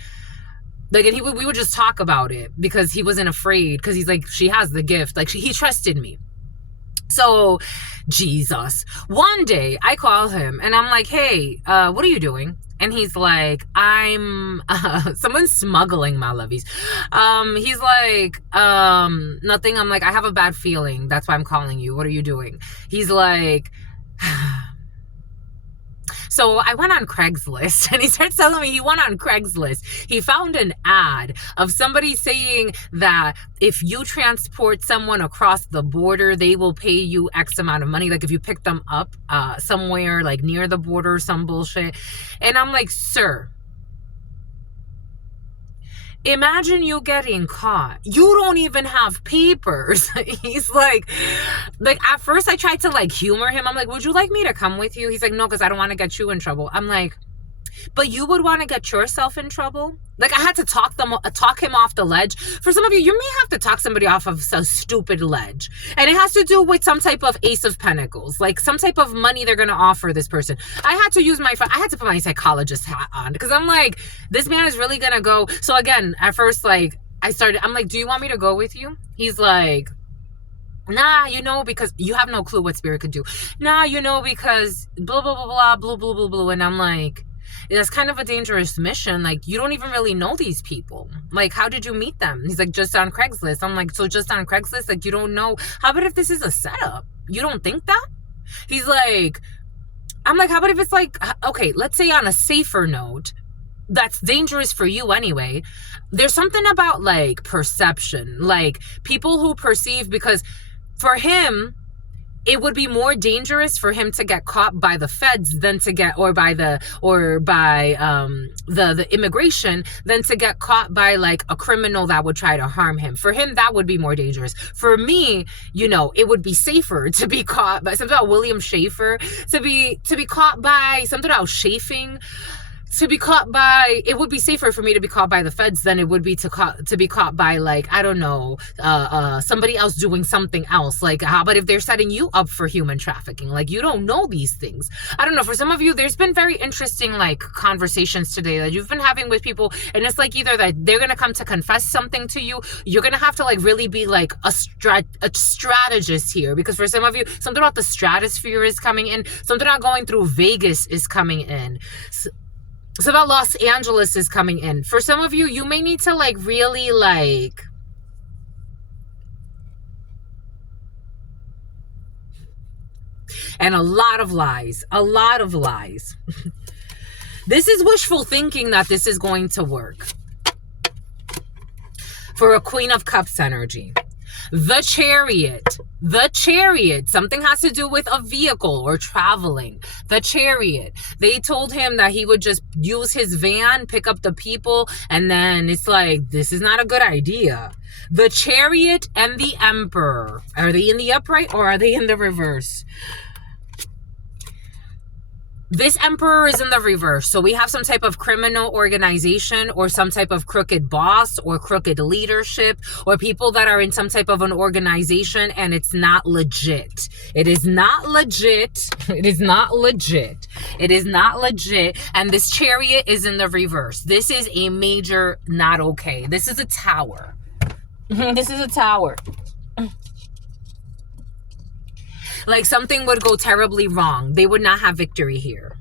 and we would just talk about it because he wasn't afraid. Cause he's like, she has the gift. Like, he trusted me. So, Jesus. One day I call him and I'm like, hey, what are you doing? And he's like, I'm, someone's smuggling, my lovies. He's like, nothing. I'm like, I have a bad feeling. That's why I'm calling you. What are you doing? He's like, so I went on Craigslist and he starts telling me he went on Craigslist. He found an ad of somebody saying that if you transport someone across the border, they will pay you X amount of money. Like, if you pick them up somewhere like near the border, some bullshit. And I'm like, sir, imagine you getting caught. You don't even have papers. He's like, at first I tried to like humor him. I'm like, would you like me to come with you? He's like, no, because I don't want to get you in trouble. I'm like, but you would want to get yourself in trouble? Like, I had to talk him off the ledge. For some of you, you may have to talk somebody off of some stupid ledge. And it has to do with some type of Ace of Pentacles, like some type of money they're going to offer this person. I had to put my psychologist hat on because I'm like, this man is really going to go. So again, at first, like, I'm like, do you want me to go with you? He's like, nah, because you have no clue what spirit could do. Nah, because blah, blah, blah, blah, blah, blah, blah, blah. And I'm like, that's kind of a dangerous mission. Like, you don't even really know these people. Like, how did you meet them? He's like, just on Craigslist. I'm like, so just on Craigslist? Like, you don't know? How about if this is a setup? You don't think that? He's like, I'm like, how about if it's like, okay, let's say on a safer note, that's dangerous for you anyway. There's something about like perception, like people who perceive, because for him, it would be more dangerous for him to get caught by the feds than to get, or by the immigration than to get caught by like a criminal that would try to harm him. For him, that would be more dangerous. For me, it would be safer to be caught by something about William Schaefer, to be caught by something about chafing, to be caught by, it would be safer for me to be caught by the feds than it would be to be caught by, like, I don't know, somebody else doing something else. Like, how about if they're setting you up for human trafficking? Like, you don't know these things. I don't know. For some of you, there's been very interesting, like, conversations today that you've been having with people, and it's like either that they're gonna come to confess something to you, you're gonna have to, like, really be like a strategist here, because for some of you, something about the stratosphere is coming in, something about going through Vegas is coming in. So about Los Angeles is coming in. For some of you, you may need to, like, really, like, and a lot of lies. This is wishful thinking that this is going to work. For a Queen of Cups energy. The Chariot, something has to do with a vehicle or traveling. The Chariot, they told him that he would just use his van, pick up the people, and then it's like, this is not a good idea. The Chariot and the Emperor, are they in the upright or are they in the reverse? This Emperor is in the reverse. So we have some type of criminal organization or some type of crooked boss or crooked leadership or people that are in some type of an organization and it's not legit. It is not legit. It is not legit. It is not legit. And this Chariot is in the reverse. This is a major not okay. This is a tower. This is a tower. Like, something would go terribly wrong. They would not have victory here.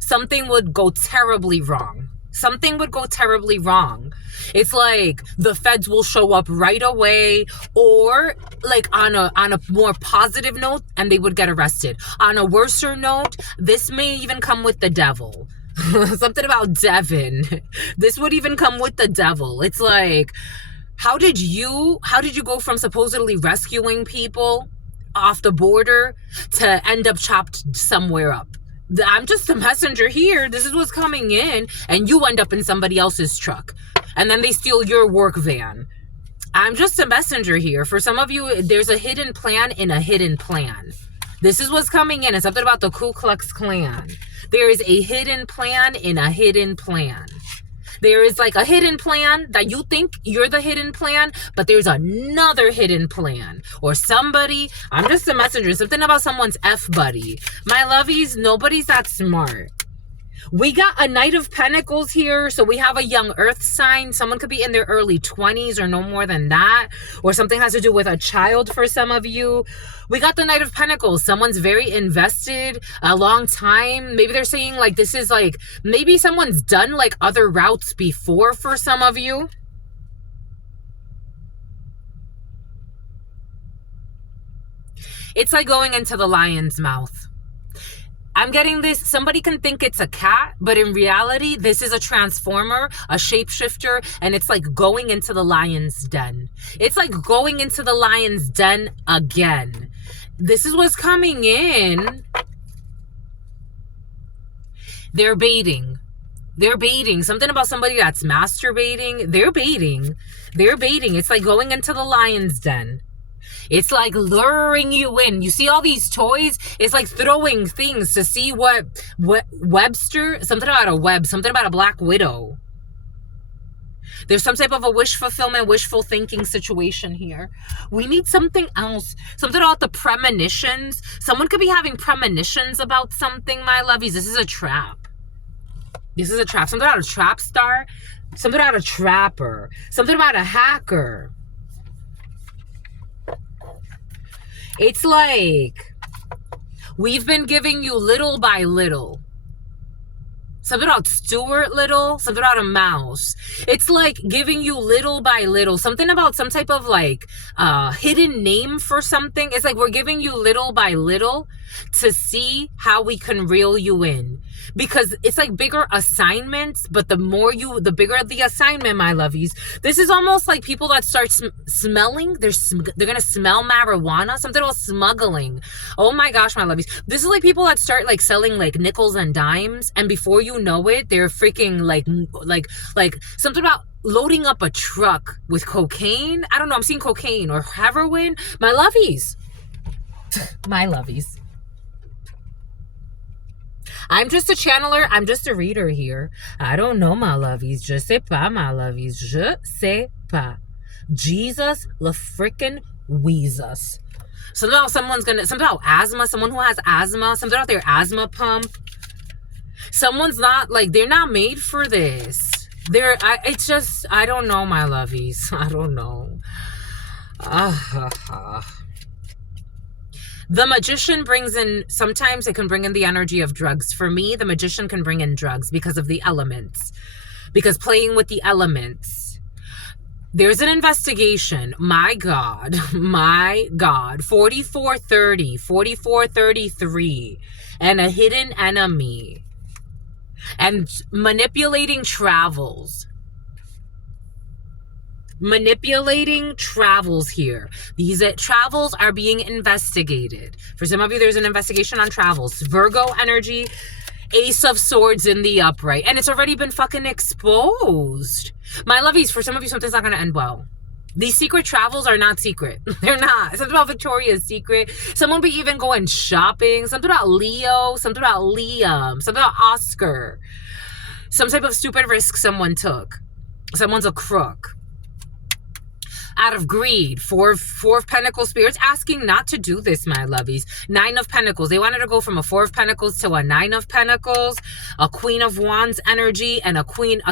Something would go terribly wrong. Something would go terribly wrong. It's like the feds will show up right away, or like on a more positive note, and they would get arrested. On a worser note, this may even come with the devil. Something about Devin. This would even come with the devil. It's like, how did you go from supposedly rescuing people off the border to end up chopped somewhere up? I'm just a messenger here. This is what's coming in, and you end up in somebody else's truck, and then they steal your work van. I'm just a messenger here. For some of you, there's a hidden plan in a hidden plan. This is what's coming in. It's something about the Ku Klux Klan. There is a hidden plan in a hidden plan. There is like a hidden plan that you think you're the hidden plan, but there's another hidden plan. Or somebody, I'm just a messenger, something about someone's F-buddy. My lovies, nobody's that smart. We got a Knight of Pentacles here, so we have a young earth sign. Someone could be in their early 20s or no more than that, or something has to do with a child for some of you. We got the Knight of Pentacles. Someone's very invested, a long time. Maybe they're saying like this is like, maybe someone's done like other routes before for some of you. It's like going into the lion's mouth. I'm getting this, somebody can think it's a cat, but in reality, this is a transformer, a shapeshifter, and it's like going into the lion's den. It's like going into the lion's den again. This is what's coming in. They're baiting. They're baiting. Something about somebody that's masturbating. They're baiting. They're baiting. It's like going into the lion's den. It's like luring you in. You see all these toys? It's like throwing things to see what Webster, something about a web, something about a Black Widow. There's some type of a wish fulfillment, wishful thinking situation here. We need something else. Something about the premonitions. Someone could be having premonitions about something, my lovies. This is a trap. This is a trap. Something about a trap star. Something about a trapper. Something about a hacker. It's like we've been giving you little by little. Something about Stuart Little, something about a mouse. It's like giving you little by little. Something about some type of like hidden name for something. It's like we're giving you little by little to see how we can reel you in. Because it's like bigger assignments, but the bigger the assignment, my lovies. This is almost like people that start smelling. They're going to smell marijuana. Something about smuggling. Oh my gosh, my lovies. This is like people that start like selling like nickels and dimes. And before you know it, they're freaking like something about loading up a truck with cocaine. I don't know. I'm seeing cocaine or heroin. My lovies. My lovies. I'm just a channeler. I'm just a reader here. I don't know, my lovies. Je sais pas, my lovies. Je sais pas. Jesus la frickin' Weezus. Something about asthma. Someone who has asthma. Something about their asthma pump. Someone's not, like, they're not made for this. It's just, I don't know, my lovies. I don't know. The magician brings in, sometimes it can bring in the energy of drugs. For me, the magician can bring in drugs because of the elements. Because playing with the elements. There's an investigation. My God. 4430, 4433. And a hidden enemy. And manipulating travels. Manipulating travels here. These travels are being investigated. For some of you, there's an investigation on travels. Virgo energy, Ace of Swords in the upright. And it's already been fucking exposed. My lovies, for some of you, something's not going to end well. These secret travels are not secret. They're not. Something about Victoria's Secret. Someone be even going shopping. Something about Leo. Something about Liam. Something about Oscar. Some type of stupid risk someone took. Someone's a crook. Out of greed. Four of Pentacles spirits asking not to do this, my lovies. 9 of Pentacles. They wanted to go from a 4 of Pentacles to a 9 of Pentacles. A Queen of Wands energy and a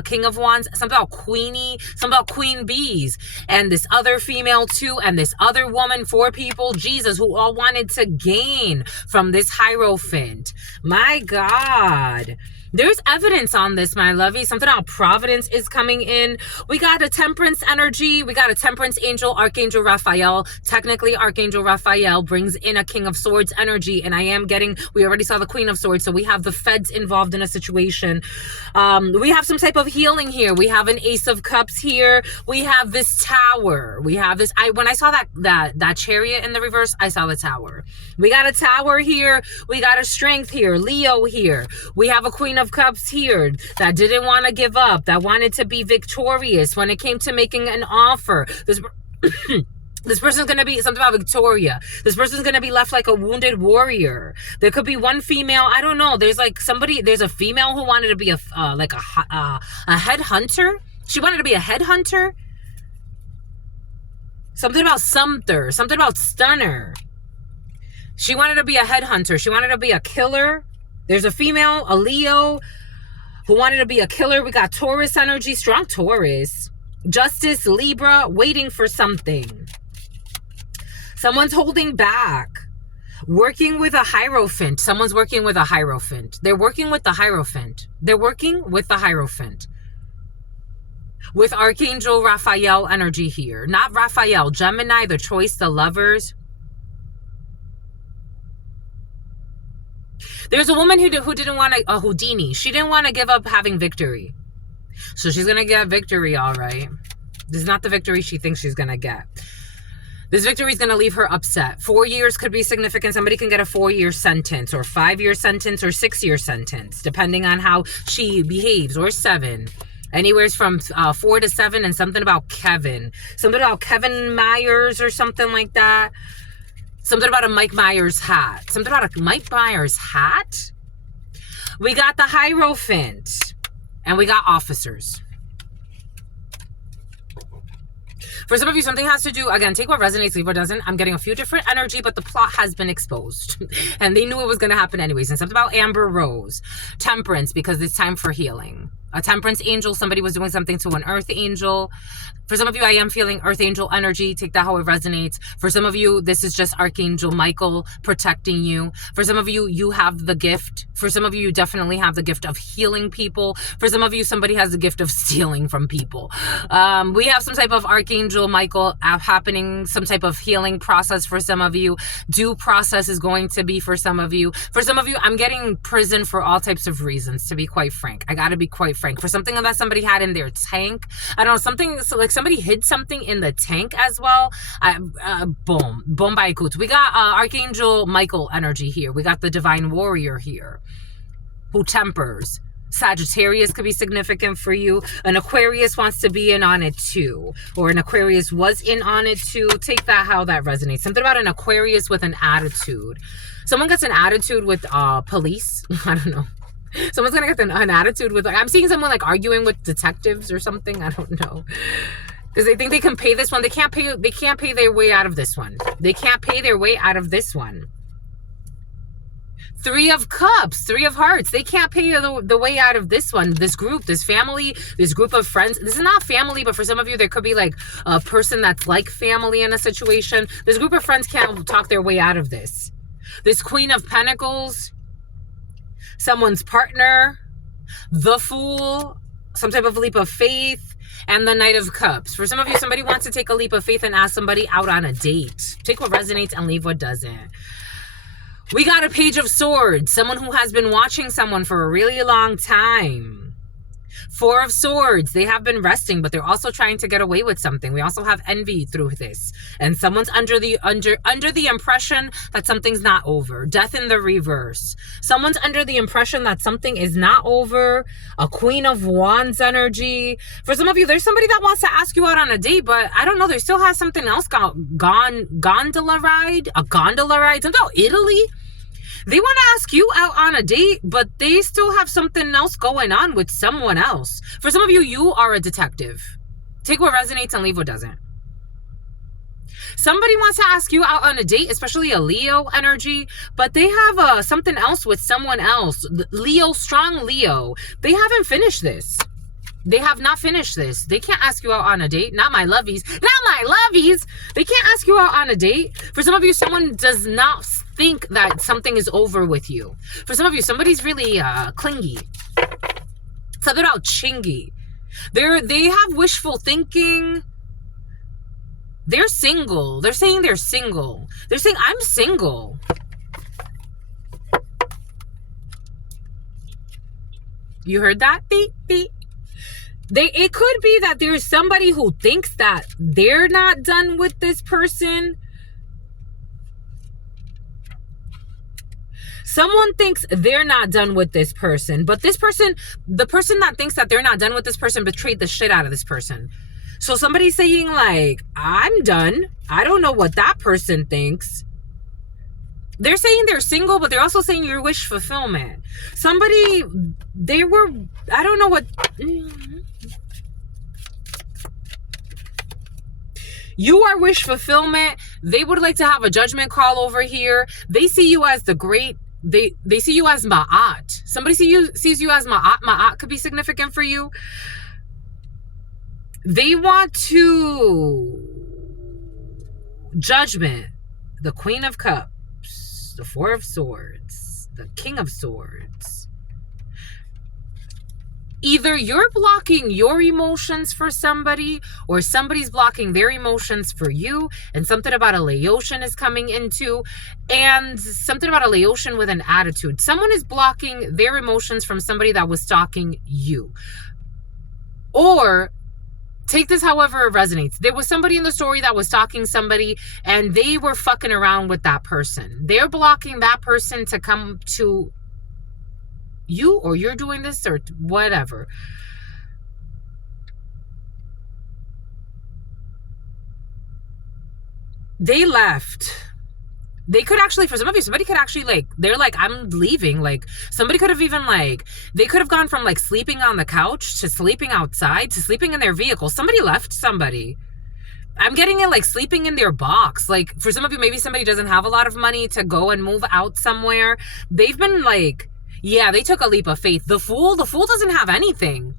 King of Wands. Something about Queenie. Something about Queen Bees. And this other female too. And this other woman. 4 people. Jesus, who all wanted to gain from this Hierophant. My God. There's evidence on this, my lovey. Something about Providence is coming in. We got a Temperance energy. We got a Temperance angel, Archangel Raphael. Technically, Archangel Raphael brings in a King of Swords energy. And we already saw the Queen of Swords. So we have the feds involved in a situation. We have some type of healing here. We have an Ace of Cups here. We have this Tower. We have this. When I saw that Chariot in the reverse, I saw the Tower. We got a Tower here. We got a Strength here. Leo here. We have a Queen of Cups here that didn't want to give up, that wanted to be victorious when it came to making an offer. This person's going to be something about Victoria. This person's going to be left like a wounded warrior. There could be one female. I don't know. There's a female who wanted to be a headhunter. She wanted to be a headhunter. Something about Sumter. Something about Stunner. She wanted to be a headhunter. She wanted to be a killer. There's a female, a Leo, who wanted to be a killer. We got Taurus energy, strong Taurus. Justice, Libra, waiting for something. Someone's holding back. Working with a Hierophant. Someone's working with a Hierophant. They're working with the Hierophant. They're working with the Hierophant. With Archangel Raphael energy here. Not Raphael, Gemini, the Choice, the Lovers. There's a woman who didn't want to, a Houdini. She didn't want to give up having victory. So she's going to get victory, all right. This is not the victory she thinks she's going to get. This victory is going to leave her upset. 4 years could be significant. Somebody can get a 4-year sentence or 5-year sentence or 6-year sentence, depending on how she behaves, or 7. Anywhere from 4 to 7, and something about Kevin. Something about Kevin Myers or something like that. Something about a Mike Myers hat. Something about a Mike Myers hat. We got the Hierophant. And we got officers. For some of you, something has to do, again, take what resonates, leave what doesn't. I'm getting a few different energy, but the plot has been exposed. And they knew it was going to happen anyways. And something about Amber Rose. Temperance, because it's time for healing. A Temperance angel, somebody was doing something to an Earth angel. For some of you, I am feeling Earth angel energy. Take that how it resonates. For some of you, this is just Archangel Michael protecting you. For some of you, you have the gift. For some of you, you definitely have the gift of healing people. For some of you, somebody has the gift of stealing from people. We have some type of Archangel Michael happening, some type of healing process for some of you. Due process is going to be for some of you. For some of you, I'm getting prison for all types of reasons, to be quite frank. I got to be quite frank. For something that somebody had in their tank, I don't know, something, so like somebody hid something in the tank as well. Boom by Kut. We got Archangel Michael energy here. We got the Divine Warrior here, who tempers. Sagittarius could be significant for you. An Aquarius wants to be in on it too. Or an Aquarius was in on it too. Take that how that resonates. Something about an Aquarius with an attitude. Someone gets an attitude with police. I don't know. Someone's gonna get an attitude with, like, I'm seeing someone like arguing with detectives or something. I don't know. Because they think they can pay this one. They can't pay their way out of this one. They can't pay their way out of this one. 3 of Cups, 3 of Hearts. They can't pay the way out of this one. This group, this family, this group of friends. This is not family, but for some of you, there could be like a person that's like family in a situation. This group of friends can't talk their way out of this. This Queen of Pentacles, someone's partner, the Fool, some type of leap of faith, and the Knight of Cups. For some of you, somebody wants to take a leap of faith and ask somebody out on a date. Take what resonates and leave what doesn't. We got a Page of Swords, someone who has been watching someone for a really long time. 4 of Swords, they have been resting, but they're also trying to get away with something. We also have envy through this. And someone's under the impression that something's not over. Death in the reverse. Someone's under the impression that something is not over. A Queen of Wands energy. For some of you, there's somebody that wants to ask you out on a date, but I don't know, there still has something else gondola ride, something about Italy. They want to ask you out on a date, but they still have something else going on with someone else. For some of you, you are a detective. Take what resonates and leave what doesn't. Somebody wants to ask you out on a date, especially a Leo energy, but they have something else with someone else. Leo, strong Leo. They haven't finished this. They have not finished this. They can't ask you out on a date. Not my lovies. Not my lovies. They can't ask you out on a date. For some of you, someone does not think that something is over with you. For some of you, somebody's really clingy. Something about chingy. They have wishful thinking. They're single. They're saying they're single. They're saying, I'm single. You heard that? Beep, beep. It could be that there's somebody who thinks that they're not done with this person. Someone thinks they're not done with this person, but this person, the person that thinks that they're not done with this person, betrayed the shit out of this person. So somebody's saying like, I'm done. I don't know what that person thinks. They're saying they're single, but they're also saying your wish fulfillment. I don't know what... You are wish fulfillment. They would like to have a judgment call over here. They see you as the great... They see you as Ma'at. Somebody sees you as Ma'at. Ma'at could be significant for you. They want to... Judgment. The Queen of Cups. The 4 of Swords. The King of Swords. Either you're blocking your emotions for somebody, or somebody's blocking their emotions for you, and something about a Laotian is coming into, and something about a Laotian with an attitude. Someone is blocking their emotions from somebody that was stalking you. Or, take this however it resonates. There was somebody in the story that was stalking somebody, and they were fucking around with that person. They're blocking that person to come to you, or you're doing this, or whatever. They left. They could actually, for some of you, somebody could actually like, they're like, I'm leaving. Like somebody could have even like, they could have gone from like sleeping on the couch to sleeping outside to sleeping in their vehicle. Somebody left somebody. I'm getting it like sleeping in their box. Like for some of you, maybe somebody doesn't have a lot of money to go and move out somewhere. They've been like, yeah, they took a leap of faith. The Fool doesn't have anything.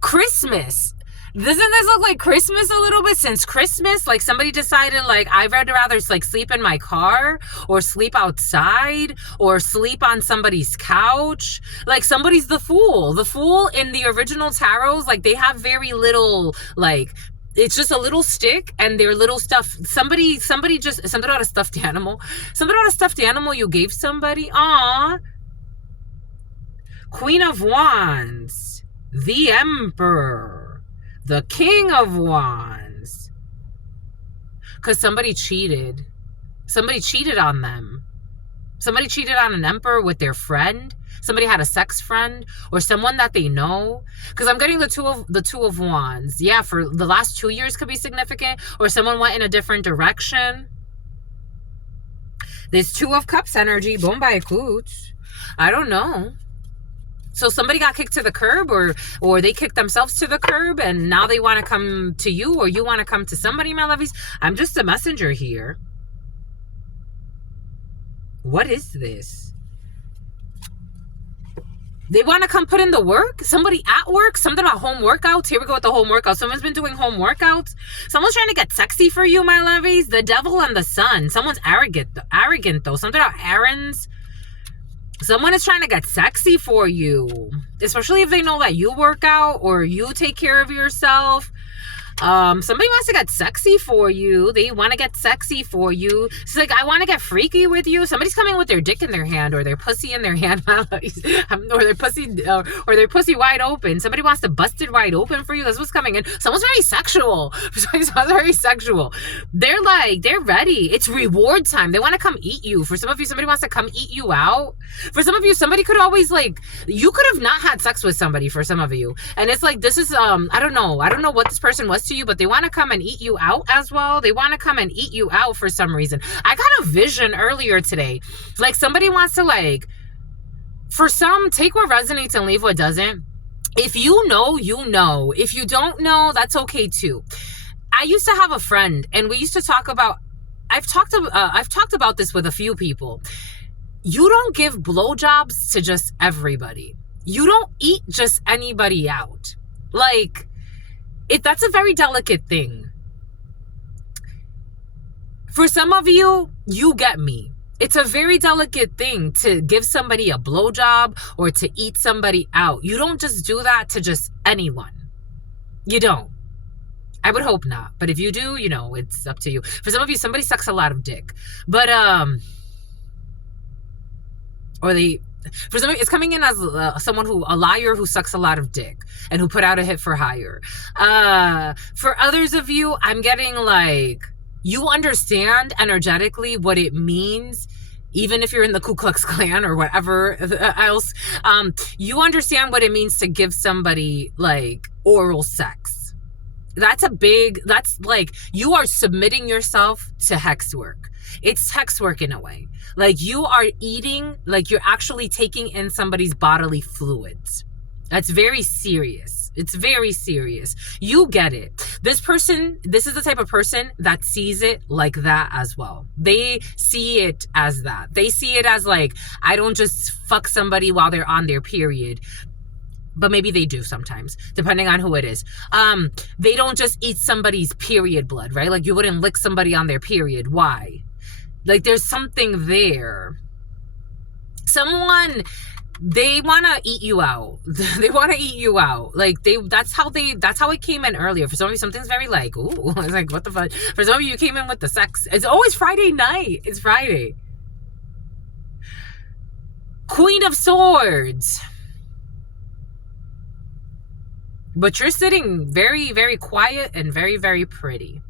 Christmas. Doesn't this look like Christmas a little bit? Since Christmas, like somebody decided like, I'd rather like sleep in my car, or sleep outside, or sleep on somebody's couch. Like somebody's the Fool. The Fool in the original tarots, like they have very little, like, it's just a little stick and their little stuff. Somebody just, something about a stuffed animal. Something about a stuffed animal you gave somebody. Aww. Queen of Wands, the Emperor, the King of Wands. Because somebody cheated. Somebody cheated on them. Somebody cheated on an emperor with their friend. Somebody had a sex friend, or someone that they know. Because I'm getting the two of Wands. Yeah, for the last 2 years could be significant, or someone went in a different direction. This 2 of Cups energy, Bombay Cooch. I don't know. So somebody got kicked to the curb, or they kicked themselves to the curb, and now they want to come to you, or you want to come to somebody, my lovies. I'm just a messenger here. What is this? They want to come put in the work? Somebody at work? Something about home workouts? Here we go with the home workouts. Someone's been doing home workouts. Someone's trying to get sexy for you, my lovies. The devil and the sun. Someone's arrogant though. Something about errands. Someone is trying to get sexy for you, especially if they know that you work out or you take care of yourself. Somebody wants to get sexy for you. They want to get sexy for you. It's like, I want to get freaky with you. Somebody's coming with their dick in their hand, or their pussy in their hand, or their pussy wide open. Somebody wants to bust it wide open for you. That's what's coming in. Someone's very sexual. Someone's very sexual. They're ready. It's reward time. They want to come eat you. For some of you, somebody wants to come eat you out. For some of you, somebody could always you could have not had sex with somebody. For some of you, and it's like, this is I don't know what this person was to you, but they want to come and eat you out as well. They want to come and eat you out for some reason. I got a vision earlier today. Like, somebody wants to, for some, take what resonates and leave what doesn't. If you know, you know. If you don't know, that's okay too. I used to have a friend, and we used to talk about, I've talked about this with a few people. You don't give blowjobs to just everybody. You don't eat just anybody out. That's a very delicate thing. For some of you, you get me. It's a very delicate thing to give somebody a blowjob or to eat somebody out. You don't just do that to just anyone. You don't. I would hope not. But if you do, it's up to you. For some of you, somebody sucks a lot of dick. But, for some, it's coming in as a liar who sucks a lot of dick and who put out a hit for hire. For others of you, I'm getting you understand energetically what it means, even if you're in the Ku Klux Klan or whatever else. You understand what it means to give somebody oral sex. That's you are submitting yourself to hex work. It's hex work in a way. You are eating, you're actually taking in somebody's bodily fluids. That's very serious. It's very serious. You get it. This is the type of person that sees it like that as well. They see it as that. They see it as I don't just fuck somebody while they're on their period. But maybe they do sometimes, depending on who it is. They don't just eat somebody's period blood, right? You wouldn't lick somebody on their period. Why? There's something there. They want to eat you out. They want to eat you out. That's how it came in earlier. For some of you, something's very ooh. It's what the fuck? For some of you, you came in with the sex. It's always Friday night. It's Friday. Queen of Swords. But you're sitting very, very quiet and very, very pretty.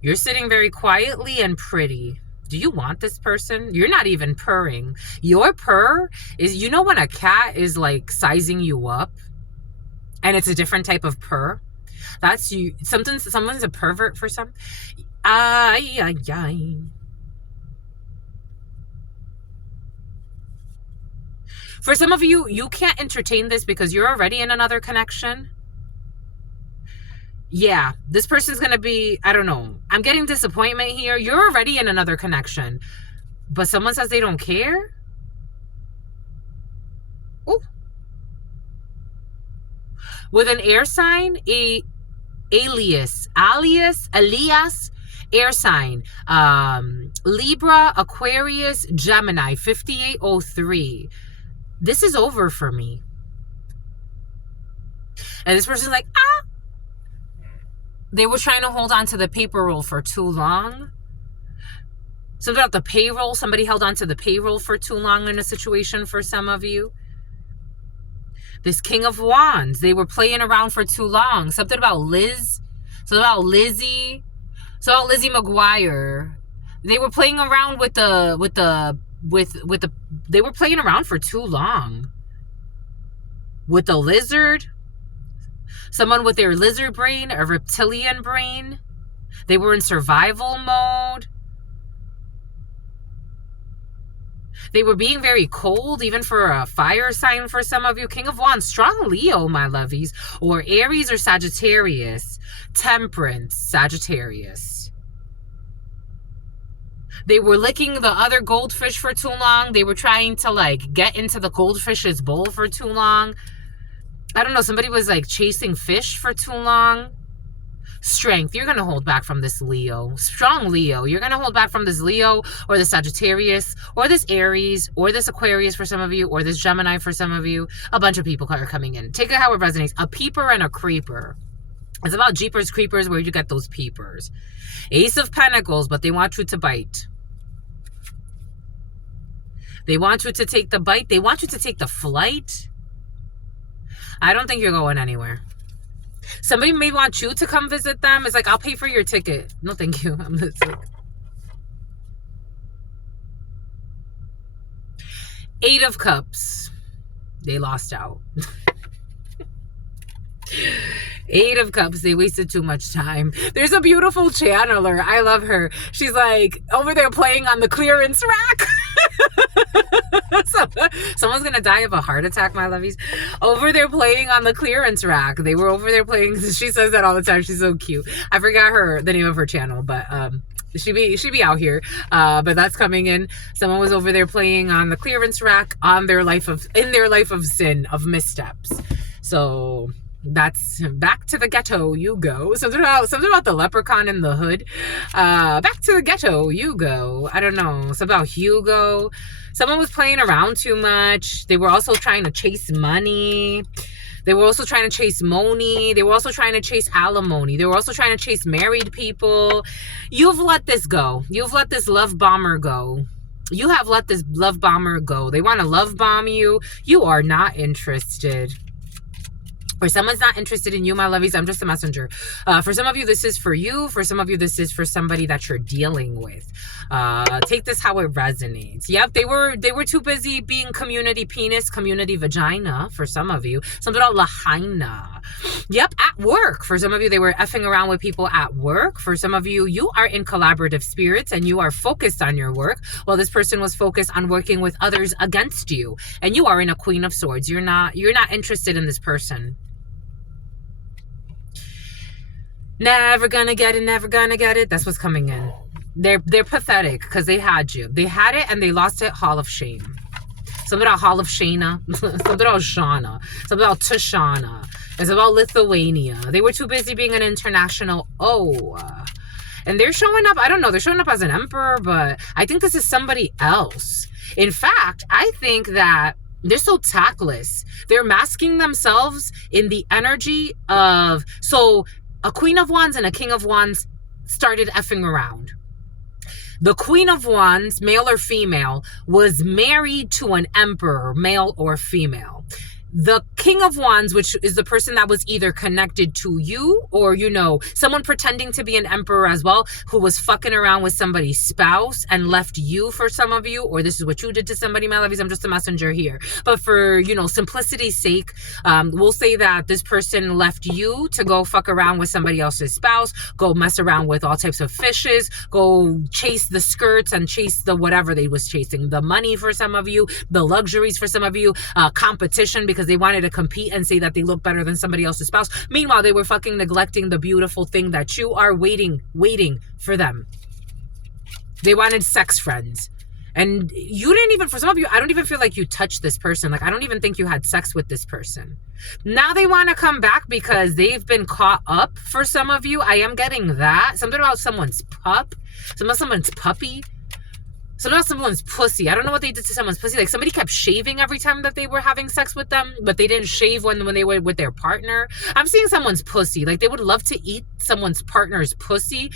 You're sitting very quietly and pretty. Do you want this person? You're not even purring. Your purr is, when a cat is sizing you up and it's a different type of purr? That's you. Someone's a pervert for some. Ay, ay, ay. For some of you, you can't entertain this because you're already in another connection. Yeah, this person's going to be, I don't know. I'm getting disappointment here. You're already in another connection. But someone says they don't care? Ooh. With an air sign, alias, air sign, Libra, Aquarius, Gemini, 5803. This is over for me. And this person's they were trying to hold on to the paper roll for too long. Something about the payroll. Somebody held on to the payroll for too long in a situation for some of you. This King of Wands. They were playing around for too long. Something about Liz. Something about Lizzie. Something about Lizzie McGuire. They were playing around they were playing around for too long. With the lizard. Someone with their lizard brain, a reptilian brain. They were in survival mode. They were being very cold, even for a fire sign for some of you. King of Wands, strong Leo, my lovies, or Aries or Sagittarius. Temperance, Sagittarius. They were licking the other goldfish for too long. They were trying to like get into the goldfish's bowl for too long. I don't know, somebody was like chasing fish for too long. Strength, you're going to hold back from this Leo. Strong Leo. You're going to hold back from this Leo or this Sagittarius or this Aries or this Aquarius for some of you or this Gemini for some of you. A bunch of people are coming in. Take it how it resonates. A peeper and a creeper. It's about Jeepers Creepers, where you get those peepers. Ace of Pentacles, but they want you to bite. They want you to take the bite. They want you to take the flight. I don't think you're going anywhere. Somebody may want you to come visit them. It's like, I'll pay for your ticket. No, thank you. I'm just like... Eight of Cups. They lost out. Eight of Cups. They wasted too much time. There's a beautiful channeler. I love her. She's like over there playing on the clearance rack. Someone's gonna die of a heart attack, my lovies. Over there playing on the clearance rack. They were over there playing. She says that all the time. She's so cute. I forgot the name of her channel, but she be out here. But that's coming in. Someone was over there playing on the clearance rack in their life of sin, of missteps. So that's back to the ghetto you go. Something about the leprechaun in the hood. Back to the ghetto you go. I don't know. It's about Hugo. Someone was playing around too much. They were also trying to chase money. They were also trying to chase money. They were also trying to chase alimony. They were also trying to chase married people. You've let this go. You've let this love bomber go. You have let this love bomber go. They want to love bomb you. You are not interested. Or someone's not interested in you, my lovies. I'm just a messenger. For some of you, this is for you. For some of you, this is for somebody that you're dealing with. Take this how it resonates. Yep, they were too busy being community penis, community vagina for some of you. Something about lahaina. Yep, at work. For some of you, they were effing around with people at work. For some of you, you are in collaborative spirits and you are focused on your work, while this person was focused on working with others against you. And you are in a Queen of Swords. You're not interested in this person. Never gonna get it, never gonna get it. That's what's coming in. They're pathetic because they had you. They had it and they lost it. Hall of Shame. Something about Hall of Shana. Something about Shauna. Something about Tashana. It's about Lithuania. They were too busy being an international and they're showing up. I don't know. They're showing up as an emperor, but I think this is somebody else. In fact, I think that they're so tactless. They're masking themselves in the energy of... So a Queen of Wands and a King of Wands started effing around. The Queen of Wands, male or female, was married to an emperor, male or female. The King of Wands, which is the person that was either connected to you or, you know, someone pretending to be an emperor as well, who was fucking around with somebody's spouse and left you for some of you, or this is what you did to somebody, my lovies. I'm just a messenger here. But for, you know, simplicity's sake, we'll say that this person left you to go fuck around with somebody else's spouse, go mess around with all types of fishes, go chase the skirts and chase the whatever they was chasing, the money for some of you, the luxuries for some of you, competition, because they wanted to compete and say that they look better than somebody else's spouse. Meanwhile, they were fucking neglecting the beautiful thing that you are waiting for them. They wanted sex friends. And you didn't even, for some of you, I don't even feel like you touched this person. Like, I don't even think you had sex with this person. Now they want to come back because they've been caught up for some of you. I am getting that. Something about someone's pup. Something about someone's puppy. Something about someone's pussy. I don't know what they did to someone's pussy. Like, somebody kept shaving every time that they were having sex with them, but they didn't shave when they were with their partner. I'm seeing someone's pussy. Like, they would love to eat someone's partner's pussy.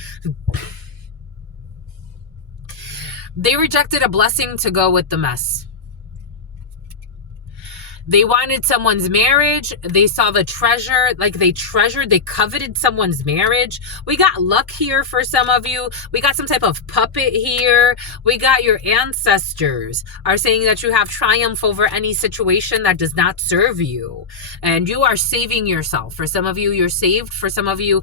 They rejected a blessing to go with the mess. They wanted someone's marriage. They saw the treasure, like they coveted someone's marriage. We got luck here for some of you. We got some type of puppet here. We got your ancestors are saying that you have triumph over any situation that does not serve you. And you are saving yourself. For some of you, you're saved. For some of you,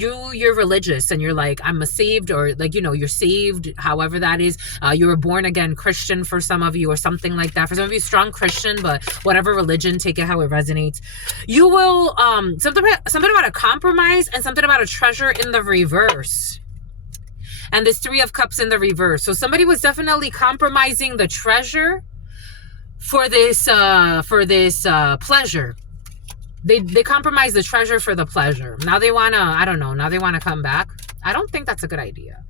you're religious and you're like, I'm a saved, or like, you know, you're saved, however that is. You're a born again Christian for some of you, or something like that. For some of you, strong Christian, but whatever religion, take it how it resonates. You will, something about a compromise and something about a treasure in the reverse. And this 3 of Cups in the reverse. So somebody was definitely compromising the treasure for this pleasure. They compromised the treasure for the pleasure. Now they want to, I don't know, now they want to come back. I don't think that's a good idea.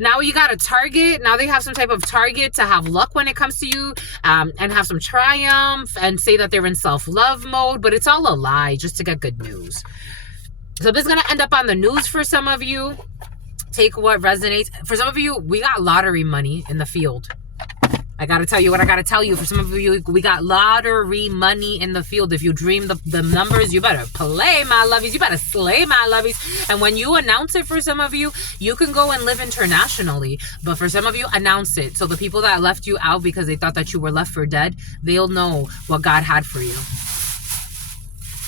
Now you got a target. Now they have some type of target to have luck when it comes to you, and have some triumph and say that they're in self-love mode, but it's all a lie just to get good news. So this is going to end up on the news for some of you. Take what resonates. For some of you, we got lottery money in the field. I got to tell you what I got to tell you. For some of you, we got lottery money in the field. If you dream the numbers, you better play, my lovies. You better slay, my lovies. And when you announce it, for some of you, you can go and live internationally. But for some of you, announce it. So the people that left you out because they thought that you were left for dead, they'll know what God had for you.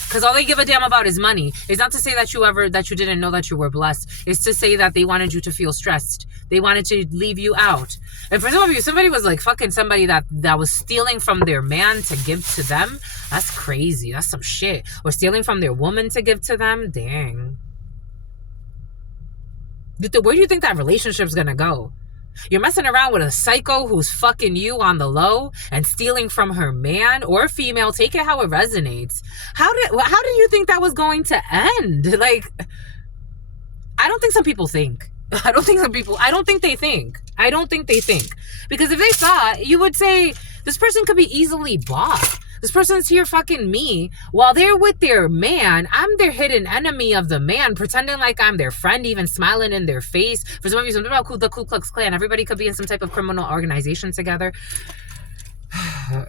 Because all they give a damn about is money. It's not to say that you didn't know that you were blessed. It's to say that they wanted you to feel stressed. They wanted to leave you out. And for some of you, somebody was like fucking somebody that was stealing from their man to give to them. That's crazy. That's some shit. Or stealing from their woman to give to them. Dang. Where do you think that relationship's gonna go? You're messing around with a psycho who's fucking you on the low and stealing from her man or female. Take it how it resonates. How did you think that was going to end? Like, I don't think some people think. I don't think they think. Because if they thought, you would say, this person could be easily bought. This person's here fucking me while they're with their man. I'm their hidden enemy of the man, pretending like I'm their friend, even smiling in their face. For some of you, something about the Ku Klux Klan. Everybody could be in some type of criminal organization together.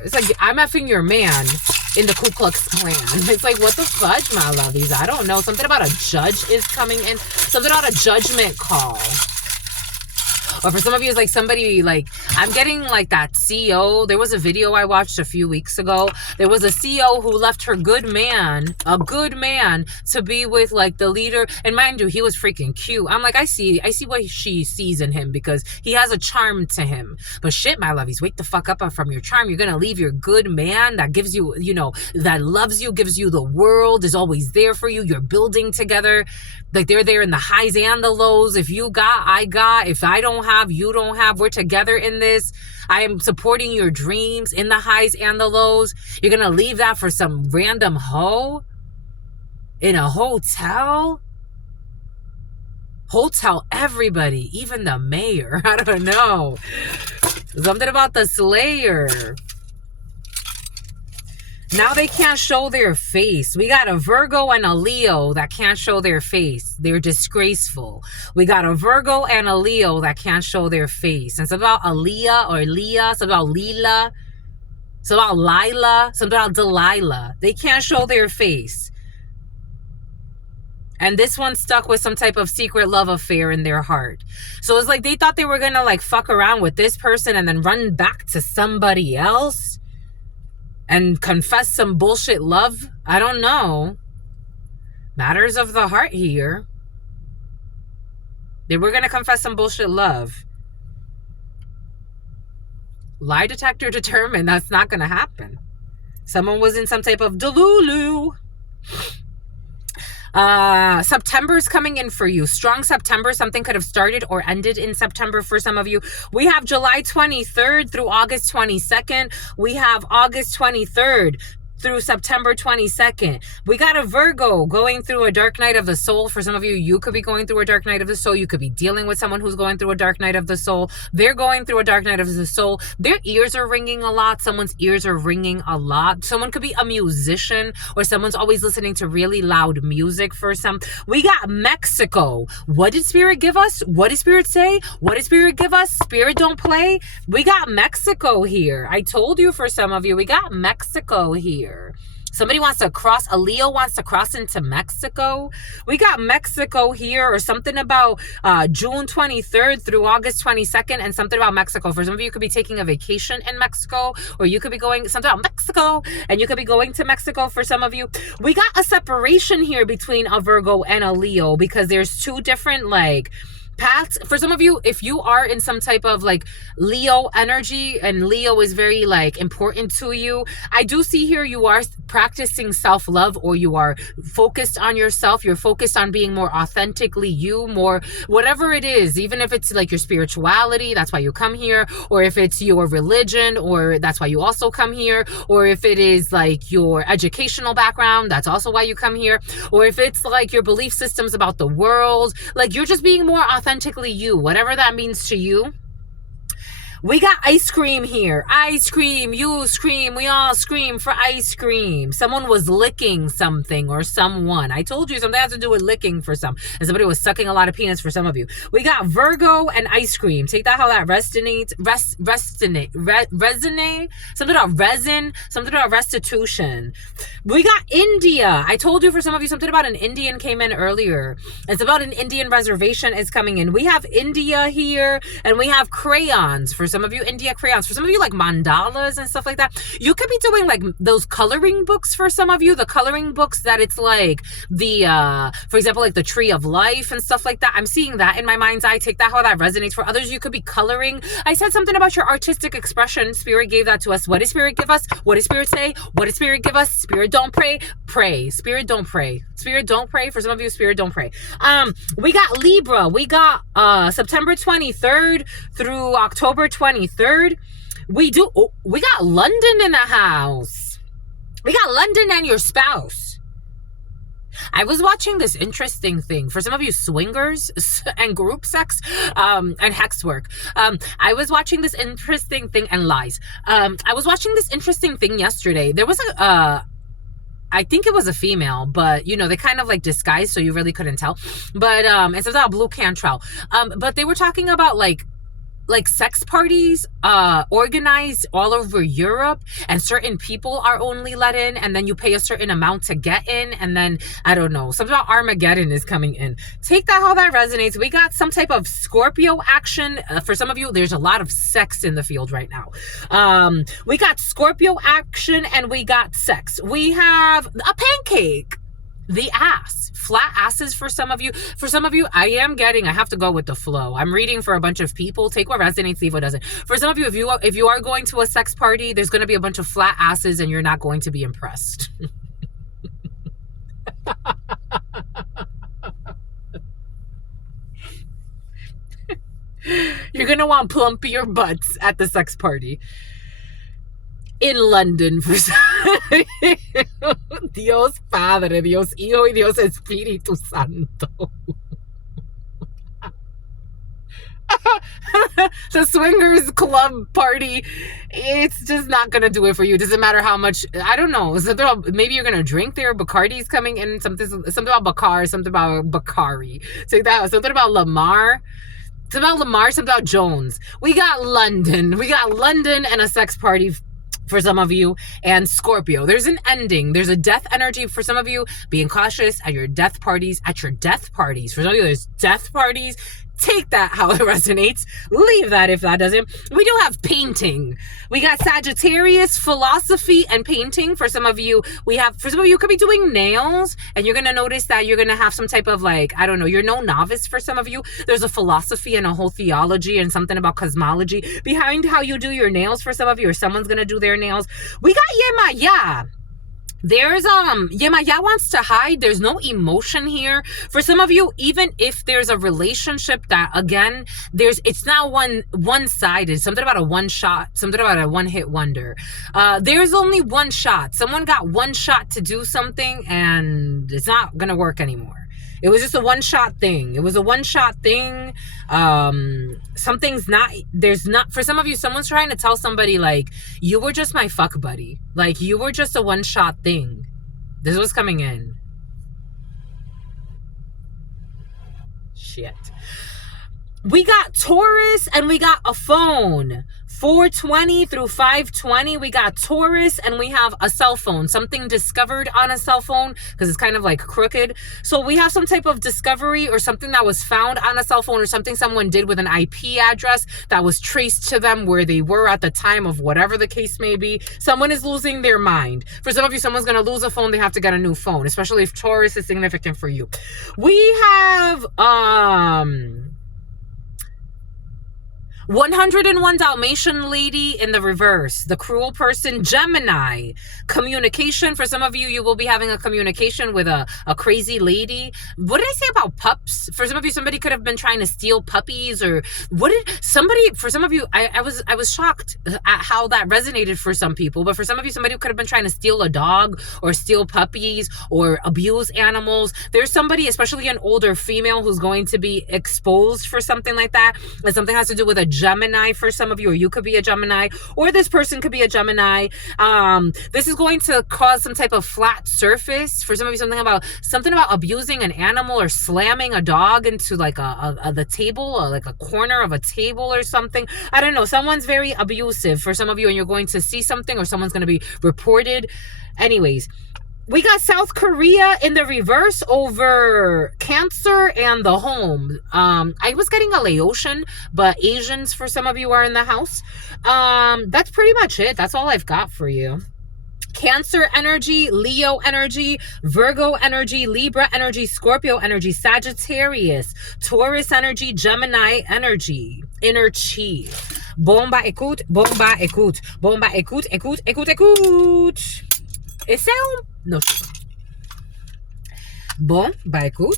It's like, I'm effing your man in the Ku Klux Klan. It's like, what the fudge, my lovies? I don't know. Something about a judge is coming in. Something about a judgment call. Or for some of you, it's like somebody, like, I'm getting like that CEO. There was a video I watched a few weeks ago. There was a CEO who left her a good man, to be with like the leader. And mind you, he was freaking cute. I'm like, I see what she sees in him because he has a charm to him. But shit, my lovies, wake the fuck up from your charm. You're going to leave your good man that gives you, you know, that loves you, gives you the world, is always there for you. You're building together. Like, they're there in the highs and the lows. If you got, I got. If I don't have, you don't have. We're together in this. I am supporting your dreams in the highs and the lows. You're going to leave that for some random hoe in a hotel? Hotel everybody, even the mayor. I don't know. Something about the Slayer. Now they can't show their face. We got a Virgo and a Leo that can't show their face. They're disgraceful. We got a Virgo and a Leo that can't show their face. And it's about Aaliyah or Leah. It's about Leela. It's about Lila. Something about Delilah. They can't show their face. And this one stuck with some type of secret love affair in their heart. So it's like they thought they were going to like fuck around with this person and then run back to somebody else and confess some bullshit love. I don't know. Matters of the heart here. They were going to confess some bullshit love. Lie detector determined that's not going to happen. Someone was in some type of delulu. September's coming in for you. Strong September. Something could have started or ended in September for some of you. We have July 23rd through August 22nd. We have August 23rd through September 22nd. We got a Virgo going through a dark night of the soul. For some of you, you could be going through a dark night of the soul. You could be dealing with someone who's going through a dark night of the soul. They're going through a dark night of the soul. Their ears are ringing a lot. Someone's ears are ringing a lot. Someone could be a musician, or someone's always listening to really loud music for some. We got Mexico. What did Spirit give us? What did Spirit say? What did Spirit give us? Spirit don't play. We got Mexico here. I told you for some of you, we got Mexico here. Somebody wants to cross, a Leo wants to cross into Mexico. We got Mexico here, or something about June 23rd through August 22nd, and something about Mexico. For some of you, you could be taking a vacation in Mexico, or you could be going something about Mexico, and you could be going to Mexico for some of you. We got a separation here between a Virgo and a Leo, because there's two different paths. For some of you, if you are in some type of Leo energy, and Leo is very important to you, I do see here you are practicing self-love, or you are focused on yourself. You're focused on being more authentically you, more whatever it is, even if it's your spirituality, that's why you come here, or if it's your religion, or that's why you also come here, or if it is your educational background, that's also why you come here, or if it's your belief systems about the world, you're just being more authentically you, whatever that means to you. We got ice cream here. Ice cream, you scream, we all scream for ice cream. Someone was licking something, or someone. I told you something has to do with licking for some. And somebody was sucking a lot of peanuts for some of you. We got Virgo and ice cream. Take that how that resonates. Resonate. Something about resin. Something about restitution. We got India. I told you for some of you something about an Indian came in earlier. It's about an Indian reservation is coming in. We have India here, and we have crayons. For some of you, India crayons. For some of you, mandalas and stuff like that. You could be doing those coloring books for some of you. The coloring books that it's for example, the tree of life and stuff like that. I'm seeing that in my mind's eye. Take that how that resonates. For others, you could be coloring. I said something about your artistic expression. Spirit gave that to us. What did Spirit give us? What did Spirit say? What did Spirit give us? Spirit don't pray. Pray. Spirit don't pray. Spirit don't pray. For some of you, Spirit don't pray. We got Libra. We got September 23rd through October 23rd. We got London in the house. We got London and your spouse. I was watching this interesting thing. For some of you swingers and group sex and hex work. I was watching this interesting thing, and lies. I was watching this interesting thing yesterday. There was I think it was a female, but they kind of disguised, so you really couldn't tell. But it's about Blue Cantrell. But they were talking about sex parties organized all over Europe, and certain people are only let in, and then you pay a certain amount to get in, and then I don't know, something about Armageddon is coming in. Take that how that resonates. We got some type of Scorpio action. For some of you, there's a lot of sex in the field right now. We got Scorpio action, and we got sex. We have a pancake. The ass. Flat asses for some of you. For some of you, I have to go with the flow. I'm reading for a bunch of people. Take what resonates, leave what doesn't. For some of you, if you are going to a sex party, there's going to be a bunch of flat asses, and you're not going to be impressed. You're going to want plumpier butts at the sex party. In London for Dios Padre, Dios Hijo y Dios Espíritu Santo. The swingers club party, it's just not gonna do it for you. Doesn't matter how much. I don't know. Maybe you're gonna drink there. Bacardi's coming in. Something about Bacar. Something about Bacari. Take that. Something about Lamar. Something about Lamar. Something about Jones. We got London. We got London and a sex party for some of you, and Scorpio. There's an ending. There's a death energy for some of you. Being cautious at your death parties. For some of you, there's death parties. Take that how it resonates. Leave that if that doesn't. We do have painting. We got Sagittarius, philosophy, and painting. For some of you, for some of you, could be doing nails, and you're going to notice that you're going to have some type of I don't know, you're no novice for some of you. There's a philosophy and a whole theology and something about cosmology behind how you do your nails for some of you, or someone's going to do their nails. We got Yemaya. There's yeah, my yeah wants to hide. There's no emotion here. For some of you, even if there's a relationship that, again, it's not one-sided. Something about a one shot, something about a one-hit wonder. There's only one shot. Someone got one shot to do something and it's not gonna work anymore. It was just a one-shot thing. It was a one-shot thing. Something's not, there's not, for some of you, someone's trying to tell somebody, like, you were just my fuck buddy. Like, you were just a one-shot thing. This was coming in. Shit. We got Taurus and we got a phone. 420 through 520, we got Taurus and we have a cell phone. Something discovered on a cell phone because it's kind of like crooked. So we have some type of discovery or something that was found on a cell phone or something someone did with an IP address that was traced to them where they were at the time of whatever the case may be. Someone is losing their mind. For some of you, someone's going to lose a phone. They have to get a new phone, especially if Taurus is significant for you. We have 101 Dalmatian lady in the reverse. The cruel person, Gemini. Communication. For some of you, you will be having a communication with a crazy lady. What did I say about pups? For some of you, somebody could have been trying to steal puppies, or for some of you, I was shocked at how that resonated for some people. But for some of you, somebody could have been trying to steal a dog or steal puppies or abuse animals. There's somebody, especially an older female, who's going to be exposed for something like that. And something has to do with a Gemini for some of you, or you could be a Gemini, or this person could be a Gemini. This is going to cause some type of flat surface for some of you. Something about abusing an animal or slamming a dog into like the table, or like a corner of a table or something. I don't know. Someone's very abusive for some of you, and you're going to see something, or someone's going to be reported. Anyways, we got South Korea in the reverse over Cancer and the home. I was getting a Laotian, but Asians for some of you are in the house. That's pretty much it. That's all I've got for you. Cancer energy, Leo energy, Virgo energy, Libra energy, Scorpio energy, Sagittarius, Taurus energy, Gemini energy, inner chi. Bomba écoute, bomba écoute, bomba écoute, écoute, écoute, écoute. Esse é no. Bom, bah écoute.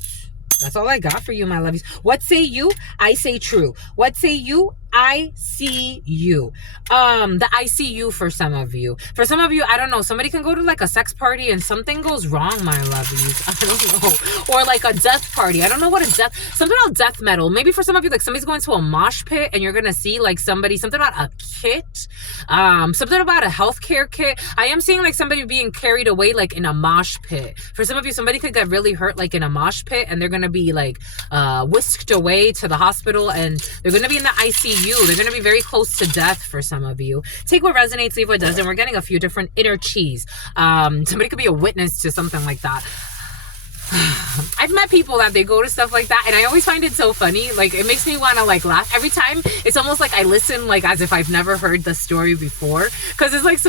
That's all I got for you, my lovies. What say you? I say true. What say you? I see you. The I see you for some of you. For some of you, I don't know, somebody can go to like a sex party and something goes wrong, my lovies. I don't know. Or like a death party. I don't know what something about death metal. Maybe for some of you, like somebody's going to a mosh pit and you're going to see like something about a kit. Something about a healthcare kit. I am seeing like somebody being carried away like in a mosh pit. For some of you, somebody could get really hurt like in a mosh pit and they're going to be like whisked away to the hospital and they're going to be in the ICU. They're going to be very close to death for some of you. Take what resonates, leave what doesn't. We're getting a few different inner cheese. Somebody could be a witness to something like that. I've met people that they go to stuff like that and I always find it so funny. Like it makes me want to like laugh every time. It's almost like I listen like as if I've never heard the story before, because it's like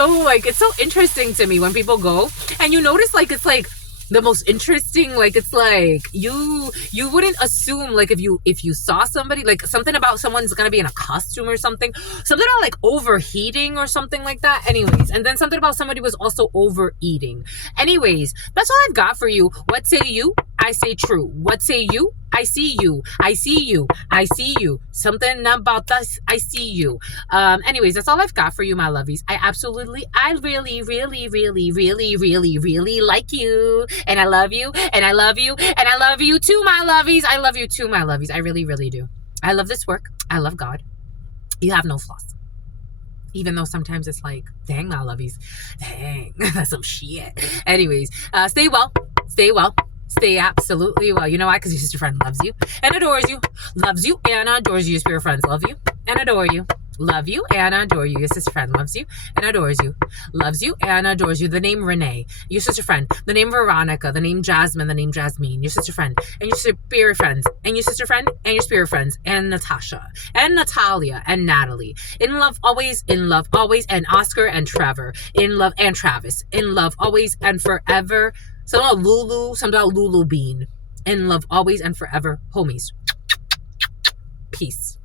it's so interesting to me when people go and you notice like it's like the most interesting, like it's like you wouldn't assume, like if you saw somebody, like something about someone's gonna be in a costume or something about like overheating or something like that. Anyways, and then something about somebody was also overeating. Anyways, that's all I've got for you. What say you? I say true. What say you? I see you. I see you. I see you. Something about this. I see you. Anyways, that's all I've got for you, my lovies. I really, really, really, really, really, really like you. And I love you. And I love you. And I love you too, my lovies. I love you too, my lovies. I really, really do. I love this work. I love God. You have no flaws. Even though sometimes it's like, dang, my lovies. Dang, that's some shit. Anyways, stay well. Stay well. Stay absolutely well. You know why? Because your sister friend loves you and adores you. Loves you and adores you. Your spirit friends love you and adore you. Love you and adore you. Your sister friend loves you and adores you. Loves you and adores you. The name Renee. Your sister friend. The name Veronica. The name Jasmine. The name Jasmine. Your sister friend. And your spirit friends. And your sister friend. And your spirit friends. And Natasha. And Natalia. And Natalie. In love always. In love always. And Oscar and Trevor. In love and Travis. In love always and forever. Something about Lulu. Something about Lulu Bean. In love always and forever. Homies. Peace.